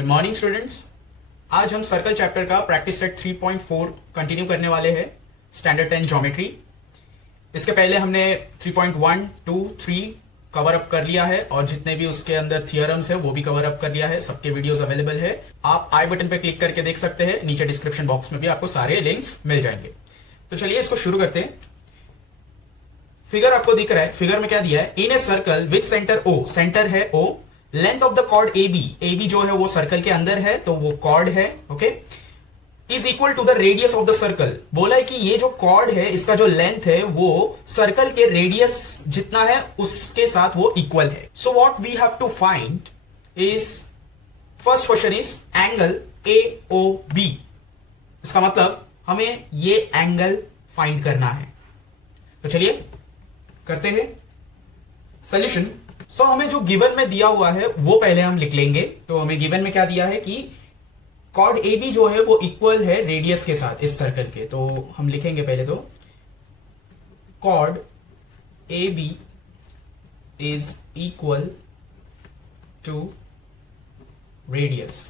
Good morning students. आज हम circle chapter का प्रैक्टिस सेट 3.4 कंटिन्यू करने वाले हैं, स्टैंडर्ड 10 ज्योमेट्री। इसके पहले हमने 3.1, 2, 3 कवर अप कर लिया है और जितने भी उसके अंदर थियरम्स है वो भी कवर अप कर लिया है। सबके वीडियोस अवेलेबल है, आप आई बटन पे क्लिक करके देख सकते हैं। नीचे डिस्क्रिप्शन बॉक्स में भी आपको सारे लिंक्स मिल जाएंगे। तो चलिए इसको शुरू करते हैं। फिगर आपको दिख रहा है, फिगर में क्या दिया है? In a circle with centre O, centre है O, length of the chord A B जो है वो सर्कल के अंदर है तो वो कॉर्ड है, okay, is equal to the radius of the circle. बोला है कि ये जो कॉर्ड है इसका जो लेंथ है वो सर्कल के रेडियस जितना है उसके साथ वो इक्वल है। So what we have to find is, first question is angle A O B. इसका मतलब हमें ये एंगल फाइंड करना है। तो चलिए करते हैं सॉल्यूशन। सो हमें जो गिवन में दिया हुआ है वो पहले हम लिख लेंगे। तो हमें गिवन में क्या दिया है कि कॉर्ड ए बी जो है वो इक्वल है रेडियस के साथ इस सर्कल के। तो हम लिखेंगे पहले तो chord A B is equal to radius.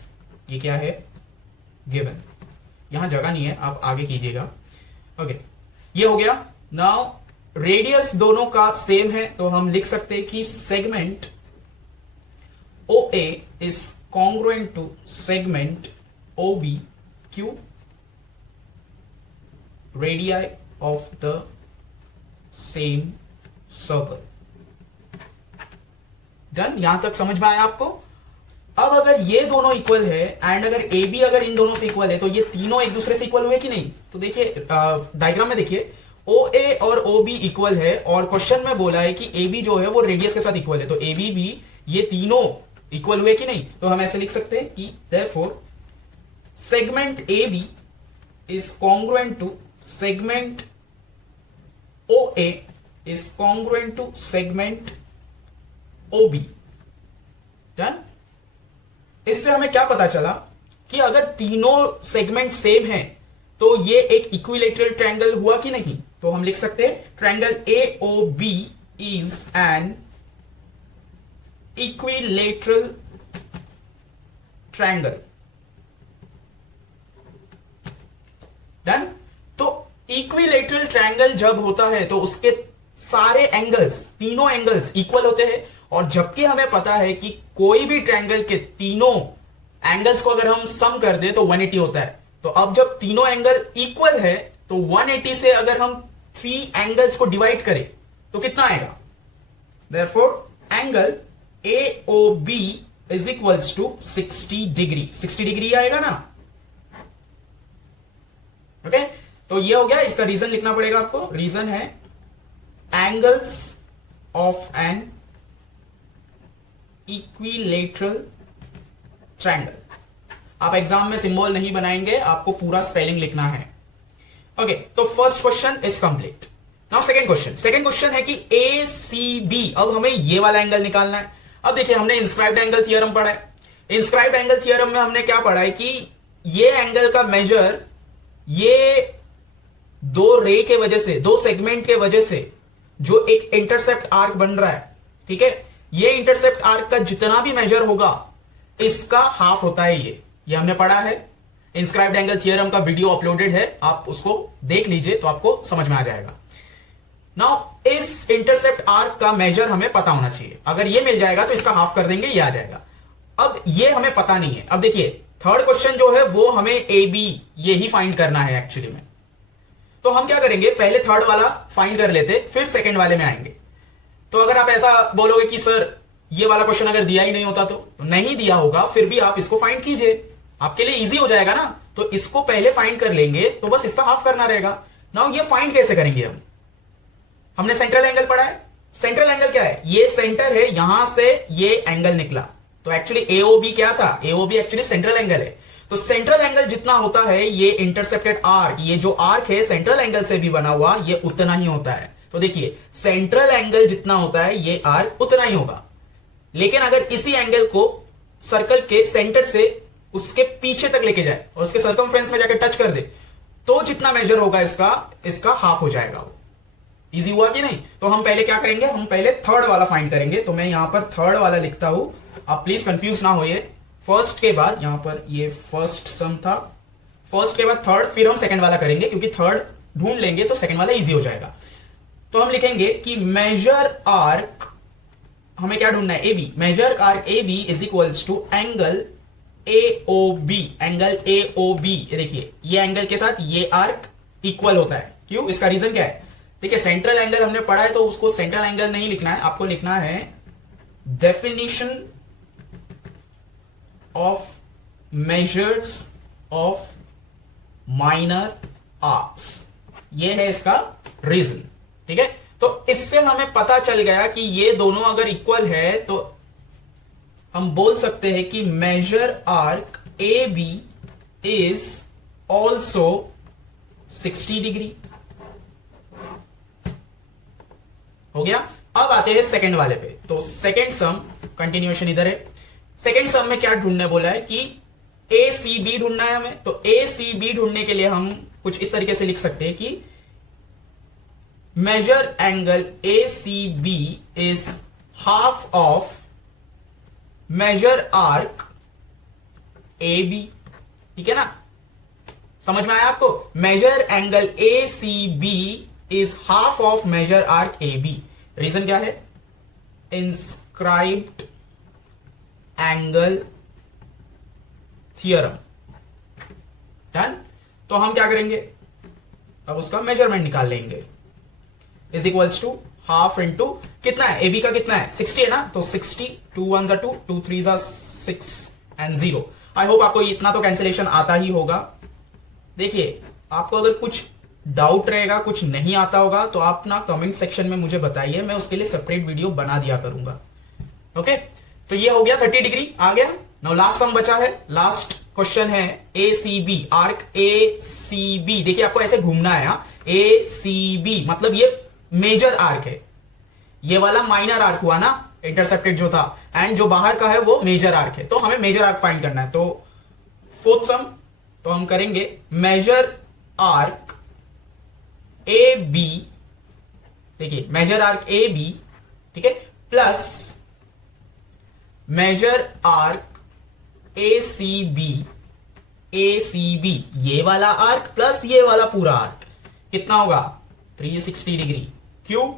ये क्या है? गिवन। यहां जगह नहीं है, आप आगे कीजिएगा। ओके, ये हो गया। नाउ रेडियस दोनों का सेम है तो हम लिख सकते हैं कि segment O A is congruent to segment O B, क्यू radii of the same circle. Done? यहां तक समझ में आया आपको? अब अगर ये दोनों इक्वल है एंड अगर ए बी अगर इन दोनों से इक्वल है तो ये तीनों एक दूसरे से इक्वल हुए कि नहीं? तो देखिए डायग्राम में देखिए, ओ ए और ओ बी इक्वल है और क्वेश्चन में बोला है कि ए बी जो है वो रेडियस के साथ इक्वल है। तो ए बी भी ये तीनों इक्वल हुए कि नहीं? तो हम ऐसे लिख सकते हैं कि therefore segment A B is congruent to segment O A is congruent to segment O B. Done? इससे हमें क्या पता चला कि अगर तीनों सेगमेंट सेम हैं तो ये एक इक्विलेटरल ट्रायंगल हुआ कि नहीं? तो हम लिख सकते हैं triangle A O B is an equilateral triangle. Done? तो इक्विलेटरल ट्रायंगल जब होता है तो उसके सारे एंगल्स, तीनों एंगल्स इक्वल होते हैं। और जबकि हमें पता है कि कोई भी ट्रायंगल के तीनों एंगल्स को अगर हम सम कर दें तो 180 होता है। तो अब जब तीनों एंगल इक्वल है तो 180 से अगर हम 3 एंगल्स को डिवाइड करें तो कितना आएगा? Therefore angle A O B is equals to 60 degree. 60 degree आएगा ना? ओके, तो ये हो गया। इसका रीजन लिखना पड़ेगा आपको। रीजन है angles of N equilateral triangle. आप एग्जाम में सिंबल नहीं बनाएंगे, आपको पूरा स्पेलिंग लिखना है। ओके, तो first question is complete. Now second question. Second question है कि ए सी बी, अब हमें ये वाला एंगल निकालना है। अब देखिए, हमने इंस्क्राइब्ड एंगल थ्योरम पढ़ा है। इंस्क्राइब्ड एंगल थ्योरम में हमने क्या पढ़ा है कि ये एंगल का मेजर ये दो रे के वजह से, दो सेगमेंट के वजह से जो एक इंटरसेप्ट आर्क बन रहा है, ठीक है, ये इंटरसेप्ट आर्क का जितना भी मेजर होगा इसका हाफ होता है। ये हमने पढ़ा है। इंस्क्राइब्ड एंगल थ्योरम का वीडियो अपलोडेड है, आप उसको देख लीजिए तो आपको समझ में आ जाएगा। नाउ इस इंटरसेप्ट आर्क का मेजर हमें पता होना चाहिए। अगर ये मिल जाएगा तो इसका हाफ कर देंगे, ये आ जाएगा। अब ये हमें पता नहीं है। अब देखिए, थर्ड क्वेश्चन जो है वो हमें ए बी ये ही फाइंड करना है एक्चुअली में। तो हम क्या करेंगे, पहले थर्ड वाला फाइंड कर लेते, फिर सेकेंड वाले में आएंगे। तो अगर आप ऐसा बोलोगे कि सर ये वाला क्वेश्चन अगर दिया ही नहीं होता तो नहीं दिया होगा, फिर भी आप इसको फाइंड कीजिए, आपके लिए इजी हो जाएगा ना। तो इसको पहले फाइंड कर लेंगे तो बस इसका हाफ करना रहेगा। नाउ ये फाइंड कैसे करेंगे हम? हमने सेंट्रल एंगल पढ़ा है। सेंट्रल एंगल क्या है? ये सेंटर है, यहां से ये एंगल निकला। तो एक्चुअली एओबी क्या था? एओबी एक्चुअली सेंट्रल एंगल है। तो सेंट्रल एंगल जितना होता है ये इंटरसेप्टेड आर्क, ये जो आर्क है सेंट्रल एंगल से भी बना हुआ, ये उतना ही होता है। तो देखिए, सेंट्रल एंगल जितना होता है ये आर्क उतना ही होगा। लेकिन अगर इसी एंगल को सर्कल के सेंटर से उसके पीछे तक लेके जाए और उसके सर्कमफ्रेंस में जाकर टच कर दे तो जितना मेजर होगा इसका हाफ हो जाएगा। वो इजी हुआ कि नहीं? तो हम पहले क्या करेंगे, हम पहले थर्ड वाला फाइंड करेंगे। तो मैं यहां पर थर्ड वाला लिखता हूं, आप प्लीज कंफ्यूज ना होइए। फर्स्ट के बाद यहां पर ये फर्स्ट सम था, फर्स्ट के बाद थर्ड, फिर हम सेकंड वाला करेंगे क्योंकि थर्ड ढूंढ लेंगे तो सेकंड वाला इजी हो जाएगा। तो हम लिखेंगे कि मेजर आर्क, हमें क्या ढूंढना है, A B, measure arc A B is equals to angle AOB, angle AOB। ये देखिए ये एंगल के साथ ये आर्क इक्वल होता है। क्यों? इसका रीजन क्या है? देखिए सेंट्रल एंगल हमने पढ़ा है तो उसको सेंट्रल एंगल नहीं लिखना है, आपको लिखना है definition of measures of minor arcs. ये है इसका रीजन। ठीक है, तो इससे हमें पता चल गया कि ये दोनों अगर इक्वल है तो हम बोल सकते हैं कि major arc A B is also 60 degree. हो गया। अब आते हैं सेकंड वाले पे। तो सेकंड सम, कंटिन्यूएशन इधर है। सेकंड सम में क्या ढूंढने बोला है कि ए सी बी ढूंढना है हमें। तो ए सी बी ढूंढने के लिए हम कुछ इस तरीके से लिख सकते हैं कि measure angle A C B is half of major arc A B. ठीक है ना, समझ में आया आपको? Measure angle A C B is half of major arc A B. Reason क्या है? Inscribed angle theorem. डन। तो हम क्या करेंगे, अब उसका मेजरमेंट निकाल लेंगे। Is equals to half into कितना है, एबी का कितना है, 60 है ना, तो 60, 2 1 2, 2 3 6 एंड 0। आई होप आपको इतना तो कैंसिलेशन आता ही होगा। देखिए आपको अगर कुछ डाउट रहेगा, कुछ नहीं आता होगा तो आप ना कमेंट सेक्शन में मुझे बताइए, मैं उसके लिए सेपरेट वीडियो बना दिया करूंगा। ओके, तो ये हो गया 30 डिग्री आ गया। नाउ लास्ट सम बचा है, लास्ट क्वेश्चन है A C B, arc A C B. देखिए आपको ऐसे घूमना है, ए सी बी मतलब ये मेजर आर्क है, ये वाला माइनर आर्क हुआ ना इंटरसेप्टेड जो था, एंड जो बाहर का है वो मेजर आर्क है। तो हमें मेजर आर्क फाइंड करना है। तो फोर्थ सम, तो हम करेंगे मेजर आर्क ए बी। देखिए मेजर आर्क ए बी, ठीक है, plus major arc A C B. A C B ये वाला आर्क प्लस ये वाला पूरा आर्क कितना होगा, 360 डिग्री। क्यों?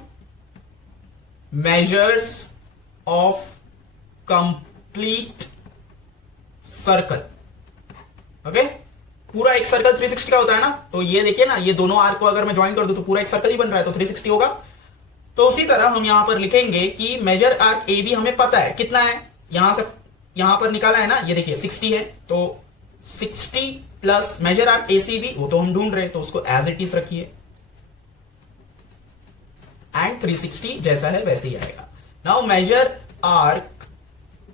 Measures of complete circle. Okay, पूरा एक सर्कल 360 का होता है ना, तो ये देखिए ना, ये दोनों आर्क को अगर मैं ज्वाइन कर दूं तो पूरा एक सर्कल ही बन रहा है, तो 360 होगा। तो उसी तरह हम यहां पर लिखेंगे कि मेजर आर्क ए बी हमें पता है कितना है, यहां से यहां पर निकाला है ना, ये देखिए 60 है, तो 60 plus major arc A C B, वो तो हम ढूंढ रहे हैं तो उसको एज इट इज रखिए, एंड 360 जैसा है वैसे ही आएगा। Now measure arc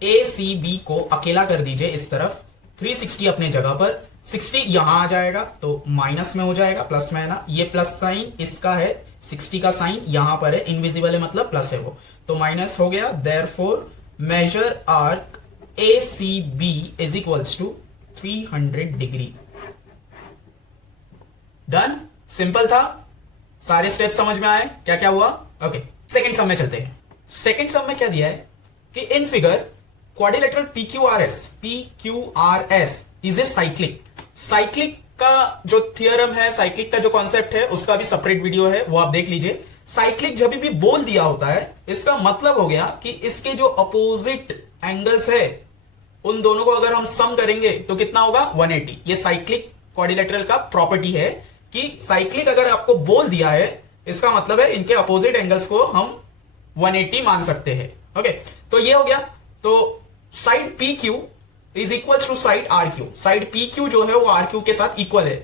A C B को अकेला कर दीजिए इस तरफ, 360 अपने जगह पर, 60 यहां आ जाएगा तो माइनस में हो जाएगा, प्लस में है ना, ये प्लस साइन इसका है, 60 का साइन यहां पर है, इनविजिबल है मतलब प्लस है वो, तो माइनस हो गया। Therefore major arc A C B is equals to 300 degree. Done, simple था, सारे स्टेप समझ में आए क्या क्या हुआ। ओके, सेकंड सम में चलते हैं। सेकंड सम में क्या दिया है कि in figure quadrilateral PQRS is a cyclic. Cyclic का जो थियरम है, साइक्लिक का जो कॉन्सेप्ट है, उसका भी सेपरेट वीडियो है, वो आप देख लीजिए। साइक्लिक जब भी बोल दिया होता है, इसका मतलब हो गया कि इसके जो अपोजिट एंगल्स है उन दोनों को अगर हम सम करेंगे तो कितना होगा, 180। ये साइक्लिक क्वाड्रिलेटरल का प्रॉपर्टी है कि साइक्लिक अगर आपको बोल दिया है, इसका मतलब है इनके अपोजिट एंगल्स को हम 180 मान सकते हैं। ओके, तो ये हो गया। तो side PQ is equal to side RQ। Side PQ जो है वो RQ के साथ इक्वल है,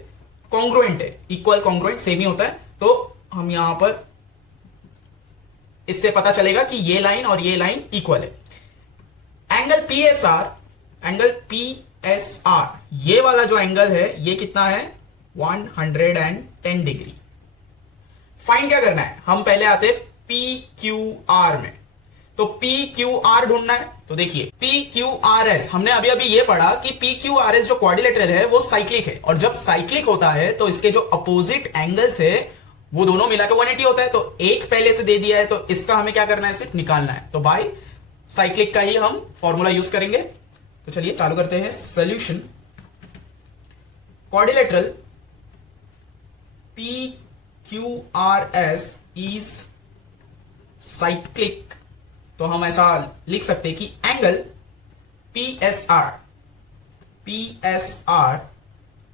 कॉन्ग्रुएंट है, इक्वल कॉन्ग्रुएंट सेम ही होता है। तो हम यहां पर इससे पता चलेगा कि ये लाइन और ये लाइन इक्वल है। एंगल PSR, एंगल PSR ये वाला जो एंगल है ये कितना है, 110 डिग्री। फाइंड क्या करना है, हम पहले आते PQR में, तो PQR ढूंढना है। तो देखिए PQRS, हमने अभी अभी ये पढ़ा कि PQRS जो क्वाड्रिलेटरल है वो साइक्लिक है, और जब साइक्लिक होता है तो इसके जो अपोजिट एंगल्स है वो दोनों मिलाकर 180 होता है। तो एक पहले से दे दिया है, तो इसका हमें क्या करना है, सिर्फ निकालना है। तो बाय साइक्लिक का ही हम फॉर्मूला यूज करेंगे। तो चलिए चालू करते हैं solution. Quadrilateral PQRS is cyclic, तो हम ऐसा लिख सकते हैं कि angle PSR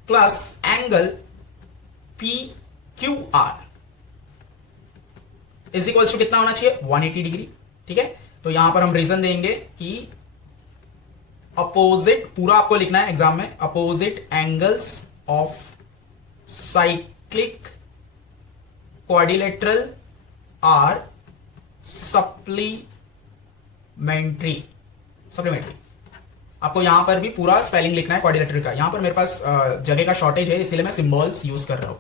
plus angle PQR is equals to कितना होना चाहिए, 180 डिग्री। ठीक है, तो यहां पर हम रीजन देंगे कि अपोजिट, पूरा आपको लिखना है एग्जाम में, opposite angles of cyclic quadrilateral are supplementary. आपको यहां पर भी पूरा स्पेलिंग लिखना है क्वाड्रिलेटरल का। यहां पर मेरे पास जगह का शॉर्टेज है, इसलिए मैं सिंबल्स यूज कर रहा हूं।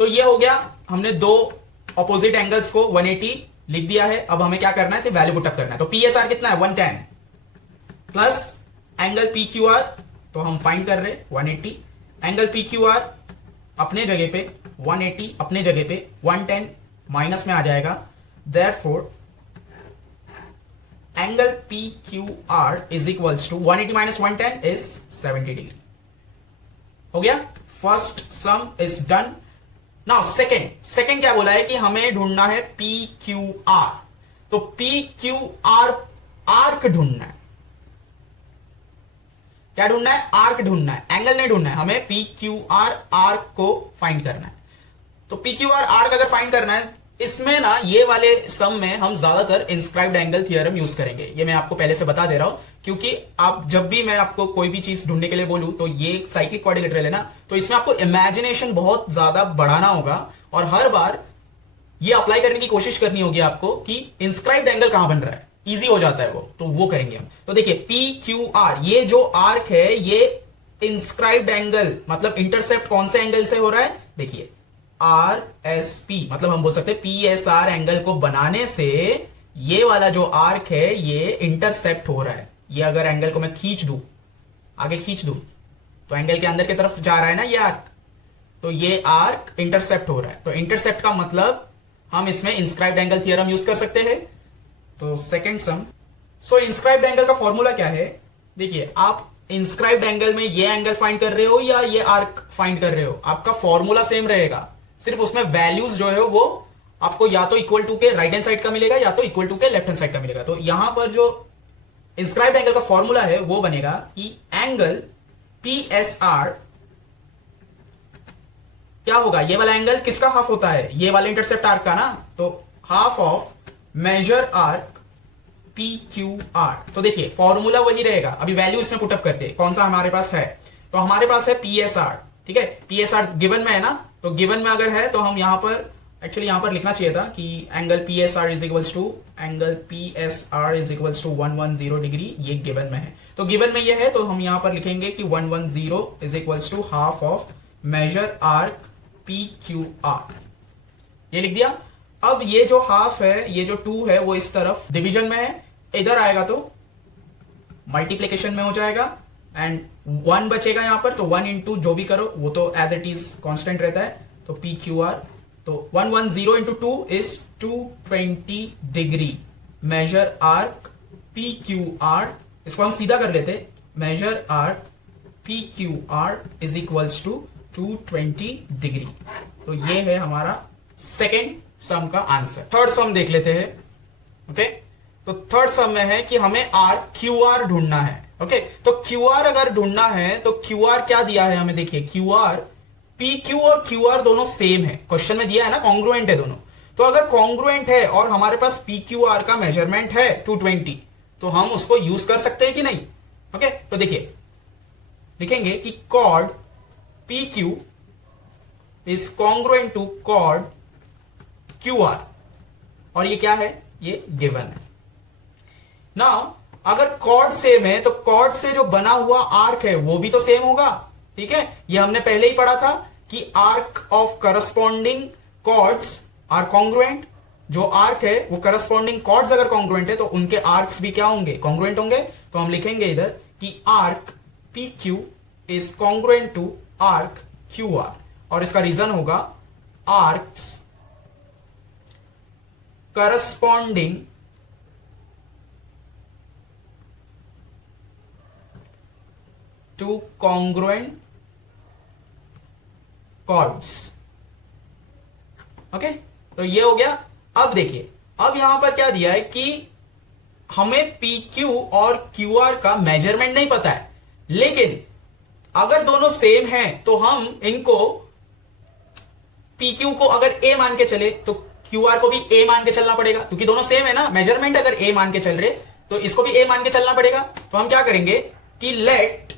तो ये हो गया, हमने दो ऑपोजिट एंगल्स को 180 लिख दिया है। अब हमें क्या करना है, सिर्फ वैल्यू पुटअप करना है। तो PSR कितना है, 110 प्लस एंगल PQR, तो हम फाइंड कर रहे हैं 180। एंगल PQR अपने जगह पे 180, अपने जगह पे 110 माइनस में आ जाएगा। Therefore angle PQR is equals to 180 minus 110 is 70 degree. हो गया, first sum is done. Now second क्या बोला है कि हमें ढूंढना है PQR। तो PQR आर्क ढूंढना है। क्या ढूंढना है, आर्क ढूंढना है, एंगल नहीं ढूंढना है, हमें PQR आर्क को फाइंड करना है। तो PQR आर्क अगर फाइंड करना है, इसमें ना ये वाले सम में हम ज्यादातर इंस्क्राइब्ड एंगल थ्योरम यूज करेंगे। ये मैं आपको पहले से बता दे रहा हूं, क्योंकि आप जब भी मैं आपको कोई भी चीज ढूंढने के लिए बोलूं, तो ये साइक्लिक क्वाड्रिलेटरल है ना, तो इसमें आपको इमेजिनेशन बहुत ज्यादा बढ़ाना होगा और हर बार ये अप्लाई करने की कोशिश करनी होगी आपको कि इंस्क्राइब्ड एंगल कहां बन रहा है, इजी हो जाता है वो, तो वो करेंगे हम। तो देखिए PQR, ये जो आर्क है, ये इंस्क्राइब्ड एंगल मतलब इंटरसेप्ट कौन से एंगल से हो रहा है, देखिए RSP, मतलब हम बोल सकते हैं PSR एंगल को बनाने से ये वाला जो आर्क है ये इंटरसेप्ट हो रहा है। ये अगर एंगल को मैं खींच दूं, आगे खींच दूं, तो एंगल के अंदर की तरफ जा रहा है ना ये आर्क, तो ये आर्क इंटरसेप्ट हो रहा है। तो इंटरसेप्ट का मतलब हम इसमें इंस्क्राइब्ड एंगल थ्योरम यूज कर सकते हैं। तो सेकंड सम, सो इंस्क्राइब्ड एंगल का फॉर्मूला क्या है, देखिए आप इंस्क्राइब्ड एंगल में ये एंगल फाइंड कर रहे हो या ये आर्क फाइंड कर रहे हो, आपका फॉर्मूला सेम रहेगा, सिर्फ उसमें वैल्यूज जो है वो आपको या तो इक्वल टू के राइट हैंड साइड का मिलेगा या तो इक्वल टू के लेफ्ट हैंड साइड का मिलेगा। तो यहां पर जो इंस्क्राइब्ड एंगल का फॉर्मूला है वो बनेगा कि एंगल PSR क्या होगा, ये वाला एंगल किसका हाफ होता है, ये वाला इंटरसेप्ट आर्क का ना, तो half of major arc PQR। तो देखिए फॉर्मूला वही रहेगा। अभी वैल्यू इसमें पुटअप करते हैं, कौन सा हमारे पास है, तो हमारे पास है PSR। ठीक है, PSR गिवन में है ना, तो गिवन में अगर है तो हम यहां पर, एक्चुअली यहां पर लिखना चाहिए था कि angle PSR is equals to 110 degree, ये गिवन में है। तो गिवन में ये है तो हम यहां पर लिखेंगे कि 110 is equals to half of major arc PQR, ये लिख दिया। अब ये जो हाफ है, ये जो 2 है, वो इस तरफ डिवीजन में है, इधर आएगा तो मल्टीप्लीकेशन में हो जाएगा एंड 1 बचेगा यहां पर, तो 1 इंटू जो भी करो वो तो एज इट इज कांस्टेंट रहता है। तो PQR, तो 110 into 2 is 220 degree measure arc PQR। इसको हम सीधा कर लेते, measure arc PQR is equals to 220 degree. तो ये है हमारा सेकेंड सम का आंसर। थर्ड सम देख लेते हैं। ओके, तो थर्ड सम में है कि हमें QR ढूंढना है। ओके, तो QR अगर ढूंढना है तो QR क्या दिया है हमें, देखिए QR, PQ और QR दोनों सेम है, क्वेश्चन में दिया है ना, कॉन्ग्रुएंट है दोनों। तो अगर कॉन्ग्रुएंट है और हमारे पास PQR का मेजरमेंट है 220, तो हम उसको यूज कर सकते हैं कि नहीं। ओके, तो देखिए लिखेंगे कि chord PQ is congruent to chord QR, और ये क्या है, ये गिवन है। नाउ अगर कॉर्ड सेम है तो कॉर्ड से जो बना हुआ आर्क है वो भी तो सेम होगा। ठीक है, ये हमने पहले ही पढ़ा था कि arc of corresponding chords are congruent. जो आर्क है वो करस्पॉन्डिंग कॉर्ड्स अगर कॉन्ग्रुएंट है तो उनके आर्क्स भी क्या होंगे, कॉन्ग्रुएंट होंगे। तो हम लिखेंगे इधर कि arc PQ is congruent to arc QR, और इसका रीजन होगा arcs to congruent chords. Okay, तो ये हो गया। अब देखिए, अब यहां पर क्या दिया है कि हमें PQ और QR का मेजरमेंट नहीं पता है, लेकिन अगर दोनों सेम हैं तो हम इनको PQ को अगर A मान के चले तो QR को भी A मान के चलना पड़ेगा, क्योंकि दोनों सेम है ना। मेजरमेंट अगर A मान के चल रहे तो इसको भी A मान के चलना पड़ेगा। तो हम क्या करेंगे कि let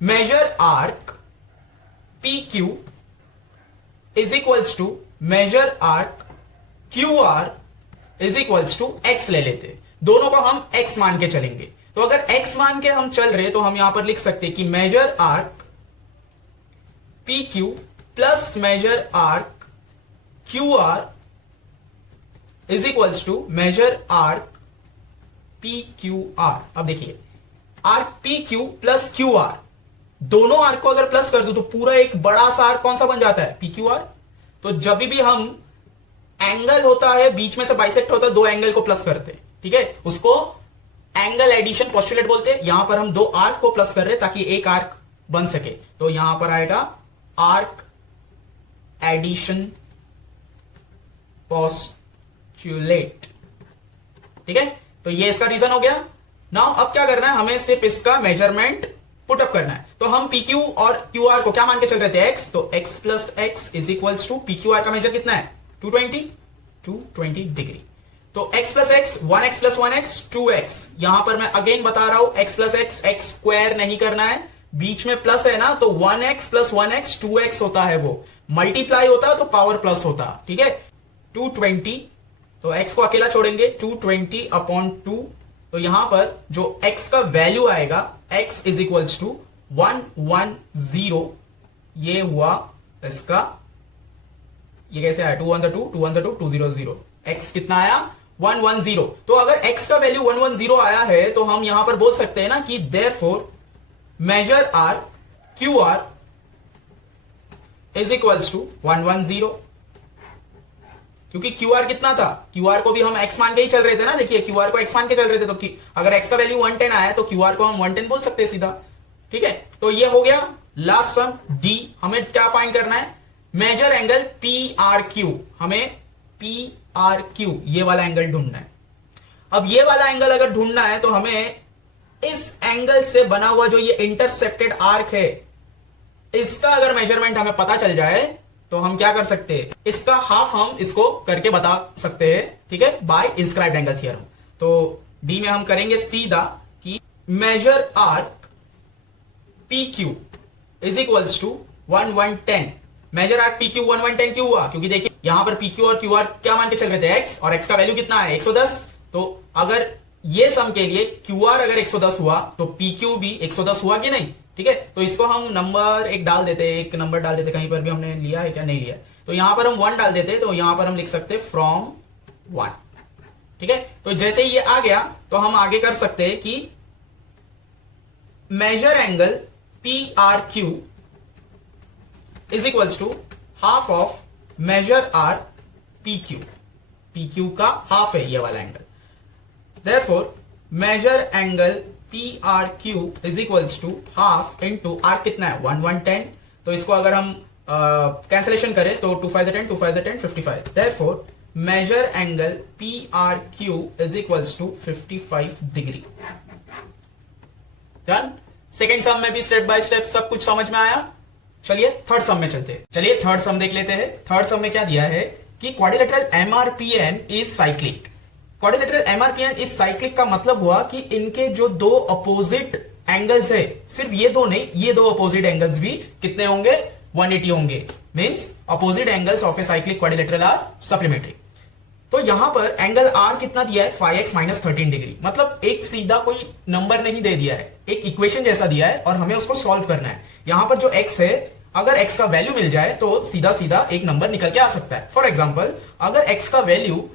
measure arc PQ is equals to measure arc QR is equals to X ले लेते। दोनों को हम X मान के चलेंगे। तो अगर X मान के हम चल रहे तो हम यहां पर लिख सकते हैं कि major arc PQ plus major arc QR is equals to measure arc PQR। अब देखिए, आर्क PQ प्लस QR, दोनों आर्क को अगर प्लस कर दूं तो पूरा एक बड़ा सा आर्क कौन सा बन जाता है? PQR। तो जब भी हम एंगल होता है बीच में से बाइसेक्ट होता है, दो एंगल को प्लस करते हैं, ठीक है, उसको एंगल एडिशन पोस्टुलेट बोलते हैं। यहां पर हम दो आर्क को प्लस कर रहे हैं ताकि एक आर्क बन सके, तो यहां पर आएगा आर्क एडिशन पोस्टुलेट। ठीक है, तो ये इसका रीजन हो गया। नाउ अब क्या करना है, हमें सिर्फ इसका मेजरमेंट पुट अप करना है। तो हम PQ और QR को क्या मान के चल रहे थे? X। तो X plus X is equals to PQR का मेजर कितना है? 220 डिग्री। तो x plus x 1x plus 1x 2x। यहां पर मैं अगेन बता रहा हूं, x प्लस x स्क्वायर नहीं करना है, बीच में प्लस है ना, तो 1x प्लस 1x 2x होता है, वो मल्टीप्लाई होता तो पावर प्लस होता। ठीक है, 220, तो x को अकेला छोड़ेंगे, 220 अपॉन 2। तो यहां पर जो x का वैल्यू आएगा, x इज इक्वल्स टू 110। ये हुआ इसका, ये कैसे आया? 2 1 2 2 1 2 200। x कितना आया? 110। तो अगर x का वैल्यू 110 आया है तो हम यहां पर बोल सकते हैं ना कि therefore measure arc QR is equals to 110। क्योंकि QR कितना था? QR को भी हम x मान के ही चल रहे थे ना। देखिए, QR को x मान के चल रहे थे, तो अगर x का वैल्यू 110 आया तो QR को हम 110 बोल सकते हैं सीधा। ठीक है, तो ये हो गया लास्ट सम D। हमें क्या फाइंड करना है? Measure angle PRQ। हमें PRQ ये वाला एंगल ढूंढना है। अब ये वाला एंगल अगर ढूंढना है तो हमें इस एंगल से बना हुआ जो ये इंटरसेप्टेड आर्क है, इसका अगर मेजरमेंट हमें पता चल जाए तो हम क्या कर सकते हैं? इसका हाफ हम इसको करके बता सकते हैं। ठीक है, बाय इंस्क्राइब्ड एंगल थ्योरम। तो डी में हम करेंगे सीधा कि major arc PQ is equals to 110। Measure arc PQ 110 क्यों हुआ? क्योंकि देखिए यहां पर PQ और QR क्या मान के चल रहे थे? x, और x का वैल्यू कितना है? 110। तो अगर ये सम के लिए QR अगर 110 हुआ तो PQ भी 110 हुआ कि नहीं? ठीक है, तो इसको हम नंबर एक डाल देते, एक नंबर डाल देते, कहीं पर भी हमने लिया है क्या? नहीं लिया। तो यहां पर हम 1 डाल देते, तो यहां पर हम लिख सकते फ्रॉम 1। ठीक है, तो जैसे ये आ गया तो हम आगे कर सकते हैं कि measure angle PRQ is equals to half of measure arc PQ। PQ का हाफ है ये वाला angle. Therefore major angle PRQ is equals to half into arc कितना है? 110। तो इसको अगर हम कैंसिलेशन करें तो 2 5 10 2 5 10 55। Therefore major angle PRQ is equals to 55 degree. Done. Second sum में भी स्टेप बाय स्टेप सब कुछ समझ में आया। चलिए थर्ड सम में चलते हैं। चलिए थर्ड सम देख लेते हैं। थर्ड सम में क्या दिया है कि quadrilateral MRPN is cyclic. Quadrilateral MRPN is cyclic का मतलब हुआ कि इनके जो दो अपोजिट एंगल्स है, सिर्फ ये दो नहीं, ये दो अपोजिट एंगल्स भी कितने होंगे? 180 होंगे। Means opposite angles of a cyclic quadrilateral are supplementary. तो यहां पर एंगल R कितना दिया है? 5x minus 13 degree. मतलब एक सीधा कोई नंबर नहीं दे दिया है, एक इक्वेशन जैसा दिया है और हमें उसको सॉल्व करना है। यहां पर जो x है, अगर x का वैल्यू मिल जाए तो सीधा सीधा एक नंबर निकल के आ सकता है। फॉर एग्जाम्पल, अगर x का वैल्यू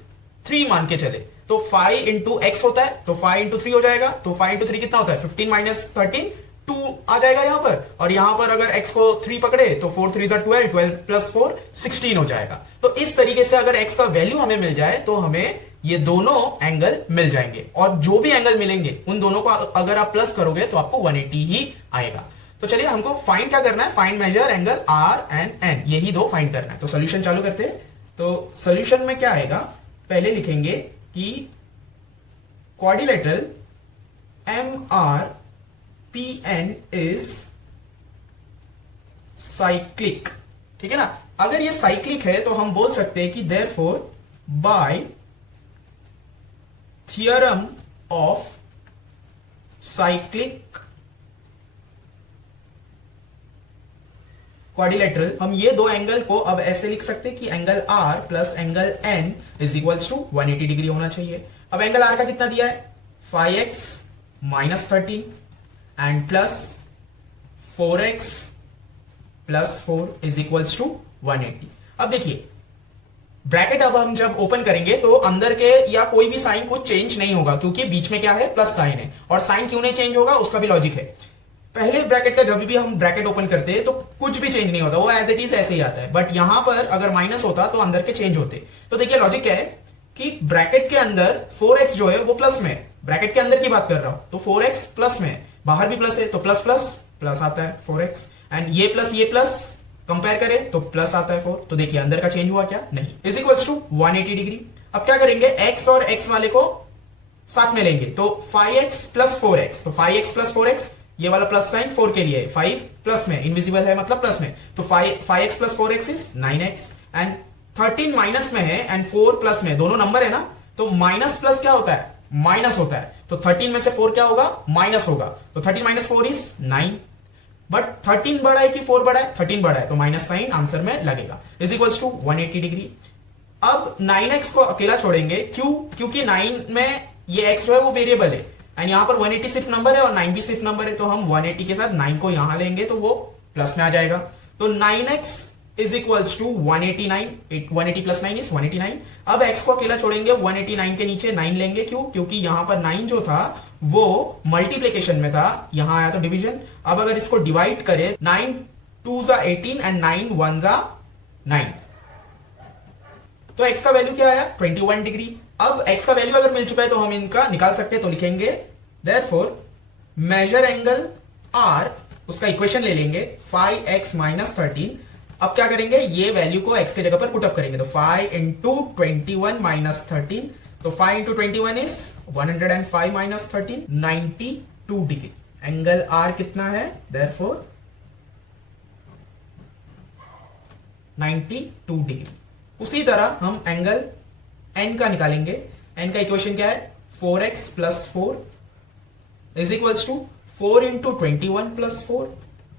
3 मान के चले तो 5 इंटू एक्स होता है, तो 5 इंटू 3 हो जाएगा। तो 5 इंटू 3 कितना होता है? 15 माइनस 13 2 आ जाएगा यहां पर। और यहां पर अगर x को 3 पकड़े तो 4 3 12 12 प्लस 4 16 हो जाएगा। तो इस तरीके से अगर x का वैल्यू हमें मिल जाए तो हमें ये दोनों एंगल मिल जाएंगे, और जो भी एंगल मिलेंगे उन दोनों को अगर आप प्लस करोगे तो आपको 180 ही आएगा। तो चलिए हमको फाइंड क्या करना है, find measure angle R and N, यही दो फाइंड करना है। तो सोल्यूशन चालू करते हैं। तो सोल्यूशन में क्या आएगा, पहले लिखेंगे कि क्वाड्रिलेटरल MRPN इज साइक्लिक, ठीक है ना। अगर ये साइक्लिक है तो हम बोल सकते हैं कि therefore by theorem of cyclic quadrilateral, हम ये दो एंगल को अब ऐसे लिख सकते हैं कि angle R plus angle N is equals to 180 degree होना चाहिए। अब एंगल R का कितना दिया है, 5x minus 13 and plus 4x plus 4 is equals to 180। अब देखिए ब्रैकेट अब हम जब ओपन करेंगे तो अंदर के या कोई भी साइन कुछ चेंज नहीं होगा, क्योंकि बीच में क्या है, प्लस साइन है। और साइन क्यों नहीं चेंज होगा उसका भी लॉजिक है। पहले ब्रैकेट का जब भी हम ब्रैकेट ओपन करते हैं तो कुछ भी चेंज नहीं होता, वो एज इट इज ऐसे ही आता है। बट यहां पर अगर माइनस होता तो अंदर के चेंज होते। तो देखिए लॉजिक क्या है कि ब्रैकेट के अंदर 4x जो है वो प्लस में, ब्रैकेट के अंदर की बात कर रहा हूं, तो 4x प्लस में, बाहर भी प्लस है तो प्लस प्लस प्लस आता है 4x, एंड ये प्लस कंपेयर करें तो प्लस आता है 4। तो देखिए अंदर का चेंज हुआ क्या, नहीं, इज इक्वल्स टू 180 डिग्री। अब क्या करेंगे, x और x वाले को साथ में लेंगे, तो 5x प्लस 4x, तो 5x प्लस 4x, ये वाला प्लस साइन 4 के लिए, 5 प्लस में, इनविजिबल है मतलब प्लस में, तो 5x plus 4x is 9x, and 13 minus में है एंड 4 प्लस में, दोनों नंबर है ना, तो माइनस प्लस क्या होता है, माइनस होता है। तो 13 में से 4 क्या होगा, माइनस होगा, तो 13 माइनस 4 इज 9। बट 13 बड़ा है कि 4 बड़ा है, 13 बड़ा है, तो माइनस साइन आंसर में लगेगा, इज इक्वल्स टू 180 डिग्री। अब 9x को अकेला छोड़ेंगे, क्यों, क्योंकि 9 में ये x जो है वो वेरिएबल है, एंड यहां पर 180 सिर्फ नंबर है और 9 भी सिर्फ नंबर है, तो हम 180 के साथ 9 को यहां लेंगे तो वो प्लस में आ जाएगा। तो 9x is equals to 189, 180 plus 9 is 189। अब x को अकेला छोड़ेंगे, 189 के नीचे 9 लेंगे, क्यों, क्योंकि यहां पर 9 जो था वो मल्टीप्लीकेशन में था, यहां आया तो डिवीजन। अब अगर इसको डिवाइड करें, 9 2 जा 18 एंड 9 1 जा 9, तो x का वैल्यू क्या आया, 21 डिग्री। अब x का वैल्यू अगर मिल चुका है तो हम इनका निकाल सकते हैं, तो लिखेंगे देयरफॉर मेजर एंगल R, उसका इक्वेशन ले लेंगे 5x माइनस 13। अब क्या करेंगे, ये वैल्यू को x के जगह पर पुटअप करेंगे, तो 5 इंटू 21 माइनस 13, तो 5 into 21 is 105 minus 13, 92 degree. Angle R कितना है, देयरफॉर 92 डिग्री। उसी तरह हम एंगल N का निकालेंगे। N का इक्वेशन क्या है, 4x plus 4 is equals to 4 into 21 plus 4,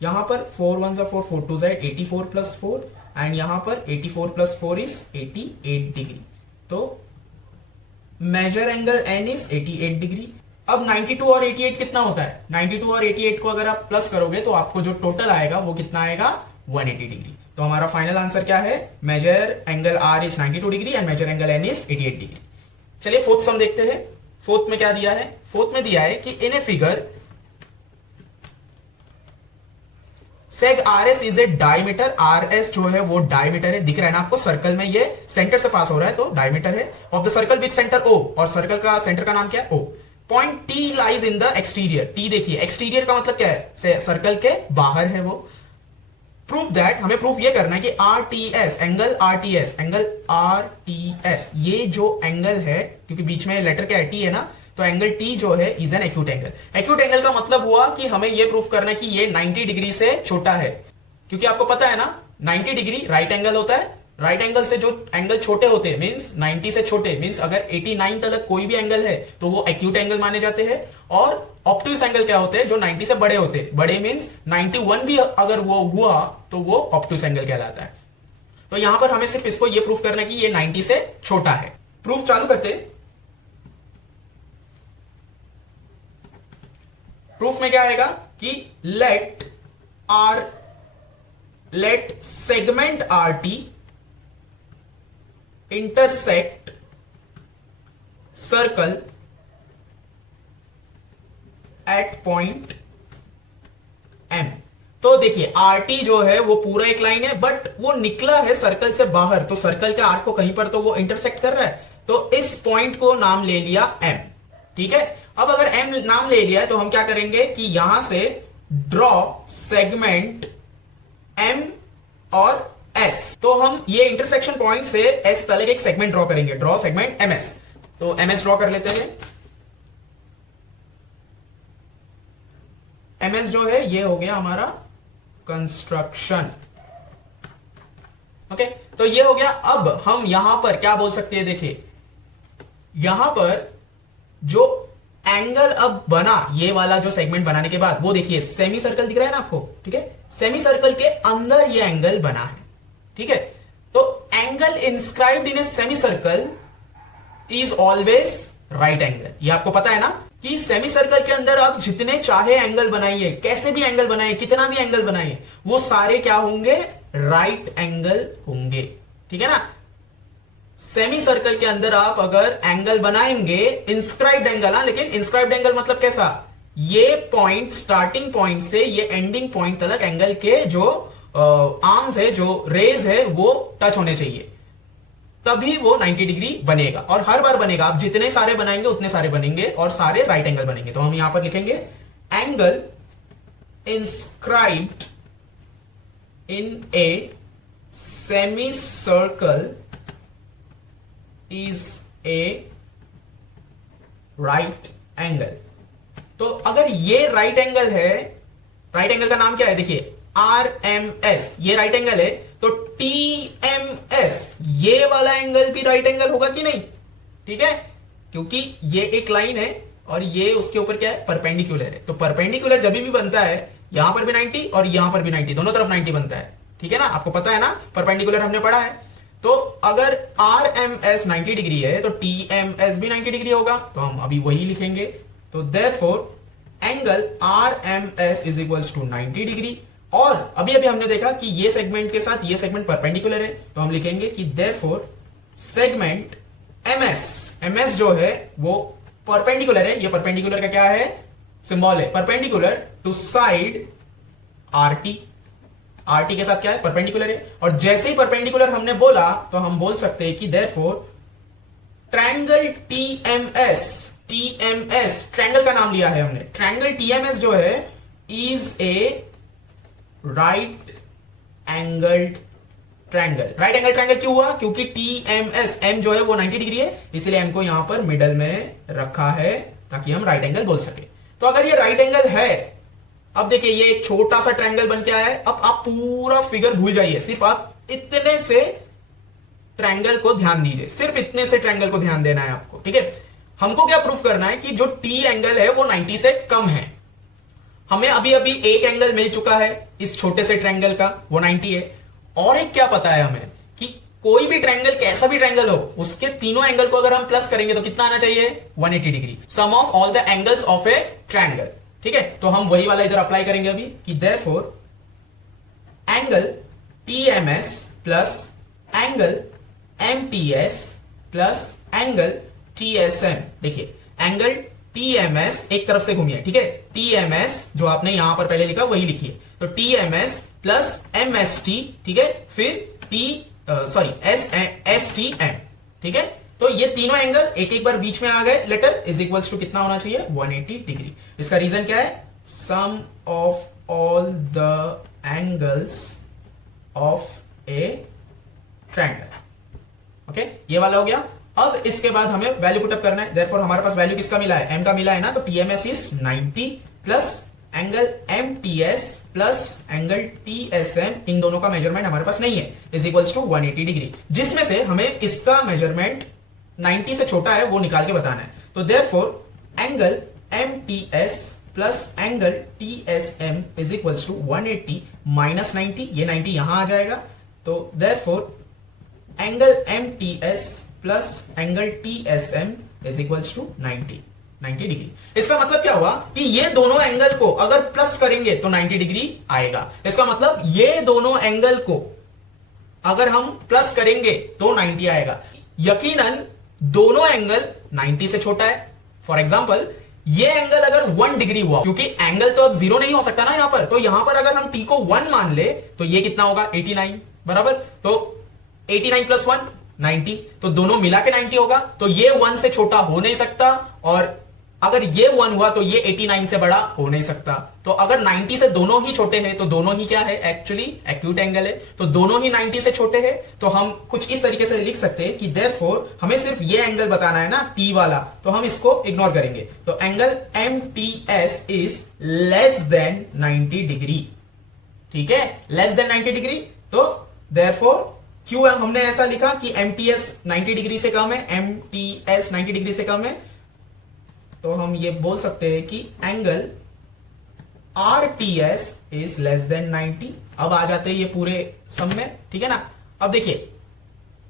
यहां पर 4 1 4 4 2 84 प्लस 4, एंड यहां पर 84 प्लस 4 इज 88 डिग्री। तो measure angle N is 88 degree. अब 92 और 88 कितना होता है, 92 और 88 को अगर आप प्लस करोगे तो आपको जो टोटल आएगा वो कितना आएगा, 180 डिग्री। तो हमारा फाइनल आंसर क्या है, measure angle R is 92 degree and measure angle N is 88 degree. चलिए फोर्थ सम देखते हैं। फोर्थ में क्या दिया है, फोर्थ में दिया है कि in a figure seg RS is a diameter, RS जो है वो डायमीटर है, दिख रहा है ना आपको, सर्कल में ये सेंटर से पास हो रहा है तो डायमीटर है, of the circle with centre O, और सर्कल का सेंटर का नाम क्या है, O। Point T lies in the exterior, T देखिए एक्सटीरियर का मतलब क्या है, सर्कल के बाहर है वो। प्रूफ दैट, हमें प्रूफ ये करना है कि RTS एंगल RTS ये जो एंगल है, क्योंकि बीच में लेटर क्या है, T है ना, तो एंगल T जो है is an acute angle. Acute angle का मतलब हुआ कि हमें ये प्रूफ करना है कि ये 90 डिग्री से छोटा है, क्योंकि आपको पता है ना 90 डिग्री राइट एंगल होता है, राइट एंगल से जो एंगल छोटे होते हैं मींस 90 से छोटे, मींस अगर 89 तक कोई भी एंगल है तो वो एक्यूट एंगल माने जाते हैं। और ऑब्टयूस एंगल क्या होते हैं, जो 90 से बड़े होते हैं, बड़े मींस 91 भी अगर वो हुआ तो वो ऑब्टयूस एंगल कहलाता है। तो यहां पर हमें सिर्फ इसको ये प्रूफ करना है कि ये 90 से छोटा है। प्रूफ चालू करते। प्रूफ में क्या आएगा कि let segment RT intersect circle at point M। तो देखिए RT जो है वो पूरा एक लाइन है, बट वो निकला है सर्कल से बाहर, तो सर्कल के आर्क को कहीं पर तो वो इंटरसेक्ट कर रहा है, तो इस पॉइंट को नाम ले लिया M, ठीक है। अब अगर M नाम ले लिया है तो हम क्या करेंगे कि यहां से ड्रॉ सेगमेंट M और S, तो हम ये इंटरसेक्शन पॉइंट से S तक एक सेगमेंट ड्रॉ करेंगे, ड्रॉ सेगमेंट MS। तो MS ड्रॉ कर लेते हैं। MS जो है ये हो गया हमारा कंस्ट्रक्शन, ओके। तो ये हो गया। अब हम यहां पर क्या बोल सकते हैं, देखिए यहां पर जो एंगल अब बना, ये वाला जो सेगमेंट बनाने के बाद, वो देखिए सेमी सर्कल दिख रहा है ना आपको, ठीक है। सेमी सर्कल के अंदर ये एंगल बना है, ठीक है। तो angle inscribed in a semi circle is always right angle. ये आपको पता है ना कि सेमी सर्कल के अंदर आप जितने चाहे एंगल बनाइए, कैसे भी एंगल बनाइए, कितना भी एंगल बनाइए, वो सारे क्या होंगे, राइट एंगल होंगे, ठीक है ना। सेमी सर्कल के अंदर आप अगर एंगल बनाएंगे, इंस्क्राइब्ड एंगल, लेकिन इंस्क्राइब्ड एंगल मतलब कैसा, ये पॉइंट स्टार्टिंग पॉइंट से ये एंडिंग पॉइंट तक एंगल के जो आर्म्स है, जो रेज है, वो टच होने चाहिए, तभी वो 90 डिग्री बनेगा। और हर बार बनेगा, आप जितने सारे बनाएंगे उतने सारे बनेंगे और सारे राइट एंगल बनेंगे। तो हम यहां पर लिखेंगे angle inscribed in a semi circle is a right angle. तो अगर ये राइट एंगल है, राइट एंगल का नाम क्या है, देखिए RMS, ये राइट एंगल है, तो TMS, ये वाला एंगल भी राइट एंगल होगा कि नहीं, ठीक है, क्योंकि ये एक लाइन है और ये उसके ऊपर क्या है, परपेंडिकुलर है। तो परपेंडिकुलर जब भी बनता है, यहां पर भी 90 और यहां पर भी 90, दोनों तरफ 90 बनता है, ठीक है ना, आपको पता है ना, परपेंडिकुलर हमने पढ़ा है। तो अगर RMS 90 डिग्री है तो TMS भी 90 डिग्री होगा, तो हम अभी वही लिखेंगे। तो therefore angle RMS is equals to 90 degree. और अभी अभी हमने देखा कि ये सेगमेंट के साथ ये सेगमेंट परपेंडिकुलर है, तो हम लिखेंगे कि देयरफॉर सेगमेंट MS जो है वो परपेंडिकुलर है। ये परपेंडिकुलर का क्या है, सिंबल है, परपेंडिकुलर टू साइड RT के साथ क्या है, परपेंडिकुलर है। और जैसे ही परपेंडिकुलर हमने बोला तो हम बोल सकते हैं कि देयरफॉर ट्रायंगल TMS, ट्रायंगल का नाम लिया है हमने, ट्रायंगल TMS जो है is a right angled triangle. Right angle triangle क्यों हुआ, क्योंकि TMS, M जो है वो 90 डिग्री है, इसलिए M को यहां पर मिडल में रखा है ताकि हम राइट एंगल बोल सके। तो अगर ये राइट एंगल है, अब देखिए ये एक छोटा सा ट्रायंगल बन के आया है। अब आप पूरा फिगर भूल जाइए, सिर्फ आप इतने से ट्रायंगल को ध्यान दीजिए, सिर्फ इतने से ट्रायंगल को ध्यान देना है आपको, ठीक है। हमको क्या प्रूफ करना है कि जो T एंगल है वो 90 से कम है। हमें अभी अभी एक एंगल मिल चुका है इस छोटे से ट्रायंगल का, वो 90 है। और एक क्या पता है हमें कि कोई भी ट्रायंगल, कैसा भी ट्रायंगल हो, उसके तीनों एंगल को अगर हम प्लस करेंगे तो कितना आना चाहिए, 180 degree, sum of all the angles of a triangle, ठीक है। तो हम वही वाला इधर अप्लाई करेंगे अभी कि therefore angle TMS plus angle MTS plus angle TSM। देखिए एंगल TMS एक तरफ से घूमिए, ठीक है, TMS जो आपने यहां पर पहले लिखा वही लिखिए, तो TMS प्लस MST, ठीक है, फिर STM, ठीक है। तो ये तीनों एंगल एक एक बार बीच में आ गए, लेटर इज इक्वल्स टू कितना होना चाहिए, 180 डिग्री। इसका रीजन क्या है, sum of all the angles of a triangle, okay, ये वाला हो गया। अब इसके बाद हमें वैल्यू पुटअप करना है, देयरफॉर हमारे पास वैल्यू किसका मिला है, M का मिला है ना, तो TMS is 90 plus angle MTS plus angle TSM, इन दोनों का मेजरमेंट हमारे पास नहीं है, इज इक्वल्स टू 180 डिग्री, जिसमें से हमें इसका मेजरमेंट 90 से छोटा है वो निकाल के बताना है। तो therefore angle MTS plus angle TSM is equals to 180 minus 90, ये 90 यहां आ जाएगा, तो therefore angle MTS plus angle TSM is equals to 90 degree. इसका मतलब क्या हुआ कि ये दोनों एंगल को अगर प्लस करेंगे तो 90 डिग्री आएगा। इसका मतलब ये दोनों एंगल को अगर हम प्लस करेंगे तो 90 आएगा। यकीनन दोनों एंगल 90 से छोटा है। फॉर एग्जाम्पल ये एंगल अगर 1 डिग्री हुआ, क्योंकि एंगल तो अब 0 नहीं हो सकता ना यहां पर, तो यहां पर अगर हम T को 1 मान ले तो ये कितना होगा, 89 बराबर। तो 89 प्लस 1 90, तो दोनों मिला के 90 होगा, तो ये 1 से छोटा हो नहीं सकता, और अगर ये 1 हुआ तो ये 89 से बड़ा हो नहीं सकता। तो अगर 90 से दोनों ही छोटे हैं तो दोनों ही क्या है, एक्चुअली एक्यूट एंगल है, तो दोनों ही 90 से छोटे हैं, तो हम कुछ इस तरीके से लिख सकते हैं कि देयरफॉर हमें सिर्फ ये एंगल बताना है ना, टी वाला, तो हम इसको इग्नोर करेंगे। तो angle MTS is less than 90 degree, ठीक है, लेस देन 90 डिग्री। तो देयरफॉर क्यों हमने ऐसा लिखा कि MTS 90 डिग्री से कम है, MTS 90 डिग्री से कम है, तो हम ये बोल सकते हैं कि angle RTS is less than 90। अब आ जाते हैं ये पूरे सम में, ठीक है ना। अब देखिए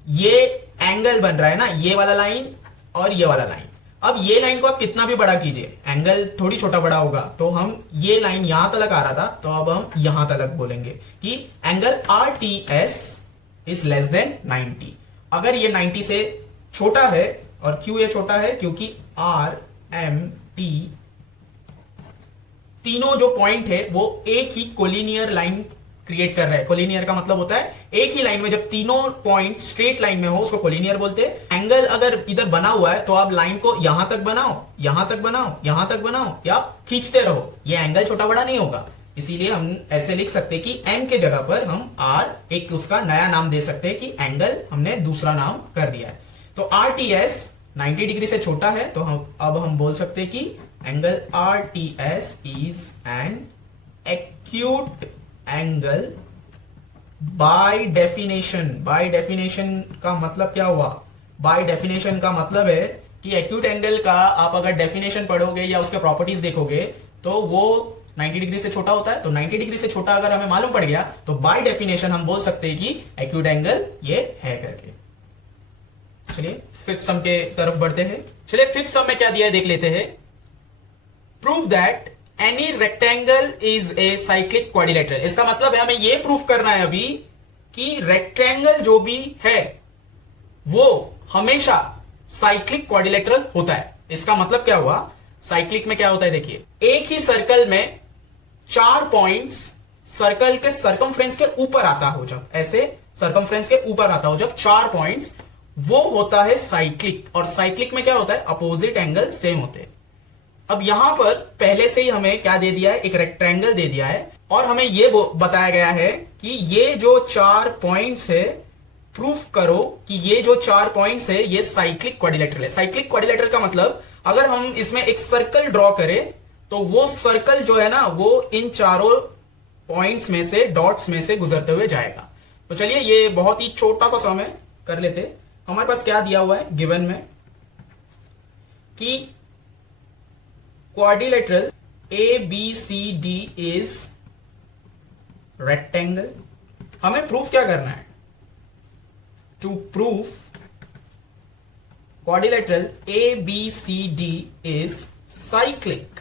ये एंगल बन रहा है ना, ये वाला लाइन और ये वाला लाइन। अब ये लाइन को आप कितना भी बड़ा कीजिए, एंगल थोड़ी छोटा बड़ा होगा, तो हम ये लाइन यहां तक आ रहा था, तो अब हम यहां तक बोलेंगे कि angle RTS is less than 90। अगर ये 90 से छोटा है, और क्यों ये छोटा है, क्योंकि RMT तीनों जो पॉइंट है वो एक ही कोलिनियर लाइन क्रिएट कर रहा है। कोलिनियर का मतलब होता है एक ही लाइन में जब तीनों पॉइंट स्ट्रेट लाइन में हो उसको कोलिनियर बोलते हैं। एंगल अगर इधर बना हुआ है तो आप लाइन को यहां तक बनाओ, यहां तक बनाओ, यहां तक बनाओ, या खींचते रहो, ये एंगल छोटा बड़ा नहीं होगा। इसीलिए हम ऐसे लिख सकते हैं कि M के जगह पर हम R एक उसका नया नाम दे सकते हैं कि एंगल हमने दूसरा नाम कर दिया है। तो RTS 90 डिग्री से छोटा है, तो हम बोल सकते हैं कि angle RTS is an acute angle by definition. By definition का मतलब क्या हुआ, बाय डेफिनेशन का मतलब है कि एक्यूट एंगल का आप अगर डेफिनेशन पढ़ोगे या उसके प्रॉपर्टीज देखोगे तो वो 90 डिग्री से छोटा होता है। तो 90 डिग्री से छोटा अगर हमें मालूम पड़ गया तो बाय डेफिनेशन हम बोल सकते हैं कि एक्यूट एंगल ये है करके। चलिए फिफ्थ सम के तरफ बढ़ते हैं। चलिए फिफ्थ सम में क्या दिया है देख लेते हैं। Prove that any rectangle is a cyclic quadrilateral. इसका मतलब है हमें यह प्रूफ करना है अभी कि रेक्टेंगल जो भी है वो हमेशा साइक्लिक क्वाड्रिलेटरल होता है। इसका मतलब क्या हुआ, साइक्लिक में क्या होता है देखिए, एक ही सर्कल में 4 पॉइंट्स सर्कल के सर्कमफ्रेंस के ऊपर आता हो, जब ऐसे सर्कमफ्रेंस के ऊपर आता हो जब 4 पॉइंट्स, वो होता है साइक्लिक। और साइक्लिक में क्या होता है, अपोजिट एंगल सेम होते हैं। अब यहां पर पहले से ही हमें क्या दे दिया है, एक रेक्टेंगल दे दिया है, और हमें यह बताया गया है कि ये जो 4 पॉइंट्स है, प्रूफ करो कि ये जो 4 पॉइंट्स है ये साइक्लिक क्वाड्रिलेटरल है। साइक्लिक क्वाड्रिलेटरल का मतलब अगर हम इसमें एक सर्कल ड्रॉ करें तो वो सर्कल जो है ना वो इन चारों पॉइंट्स में से, डॉट्स में से गुजरते हुए जाएगा। तो चलिए ये बहुत ही छोटा सा सम है, कर लेते। हमारे पास क्या दिया हुआ है गिवन में कि क्वाड्रिलेटरल ABCD इज रेक्टेंगल। हमें प्रूफ क्या करना है, to proof quadrilateral ABCD is cyclic.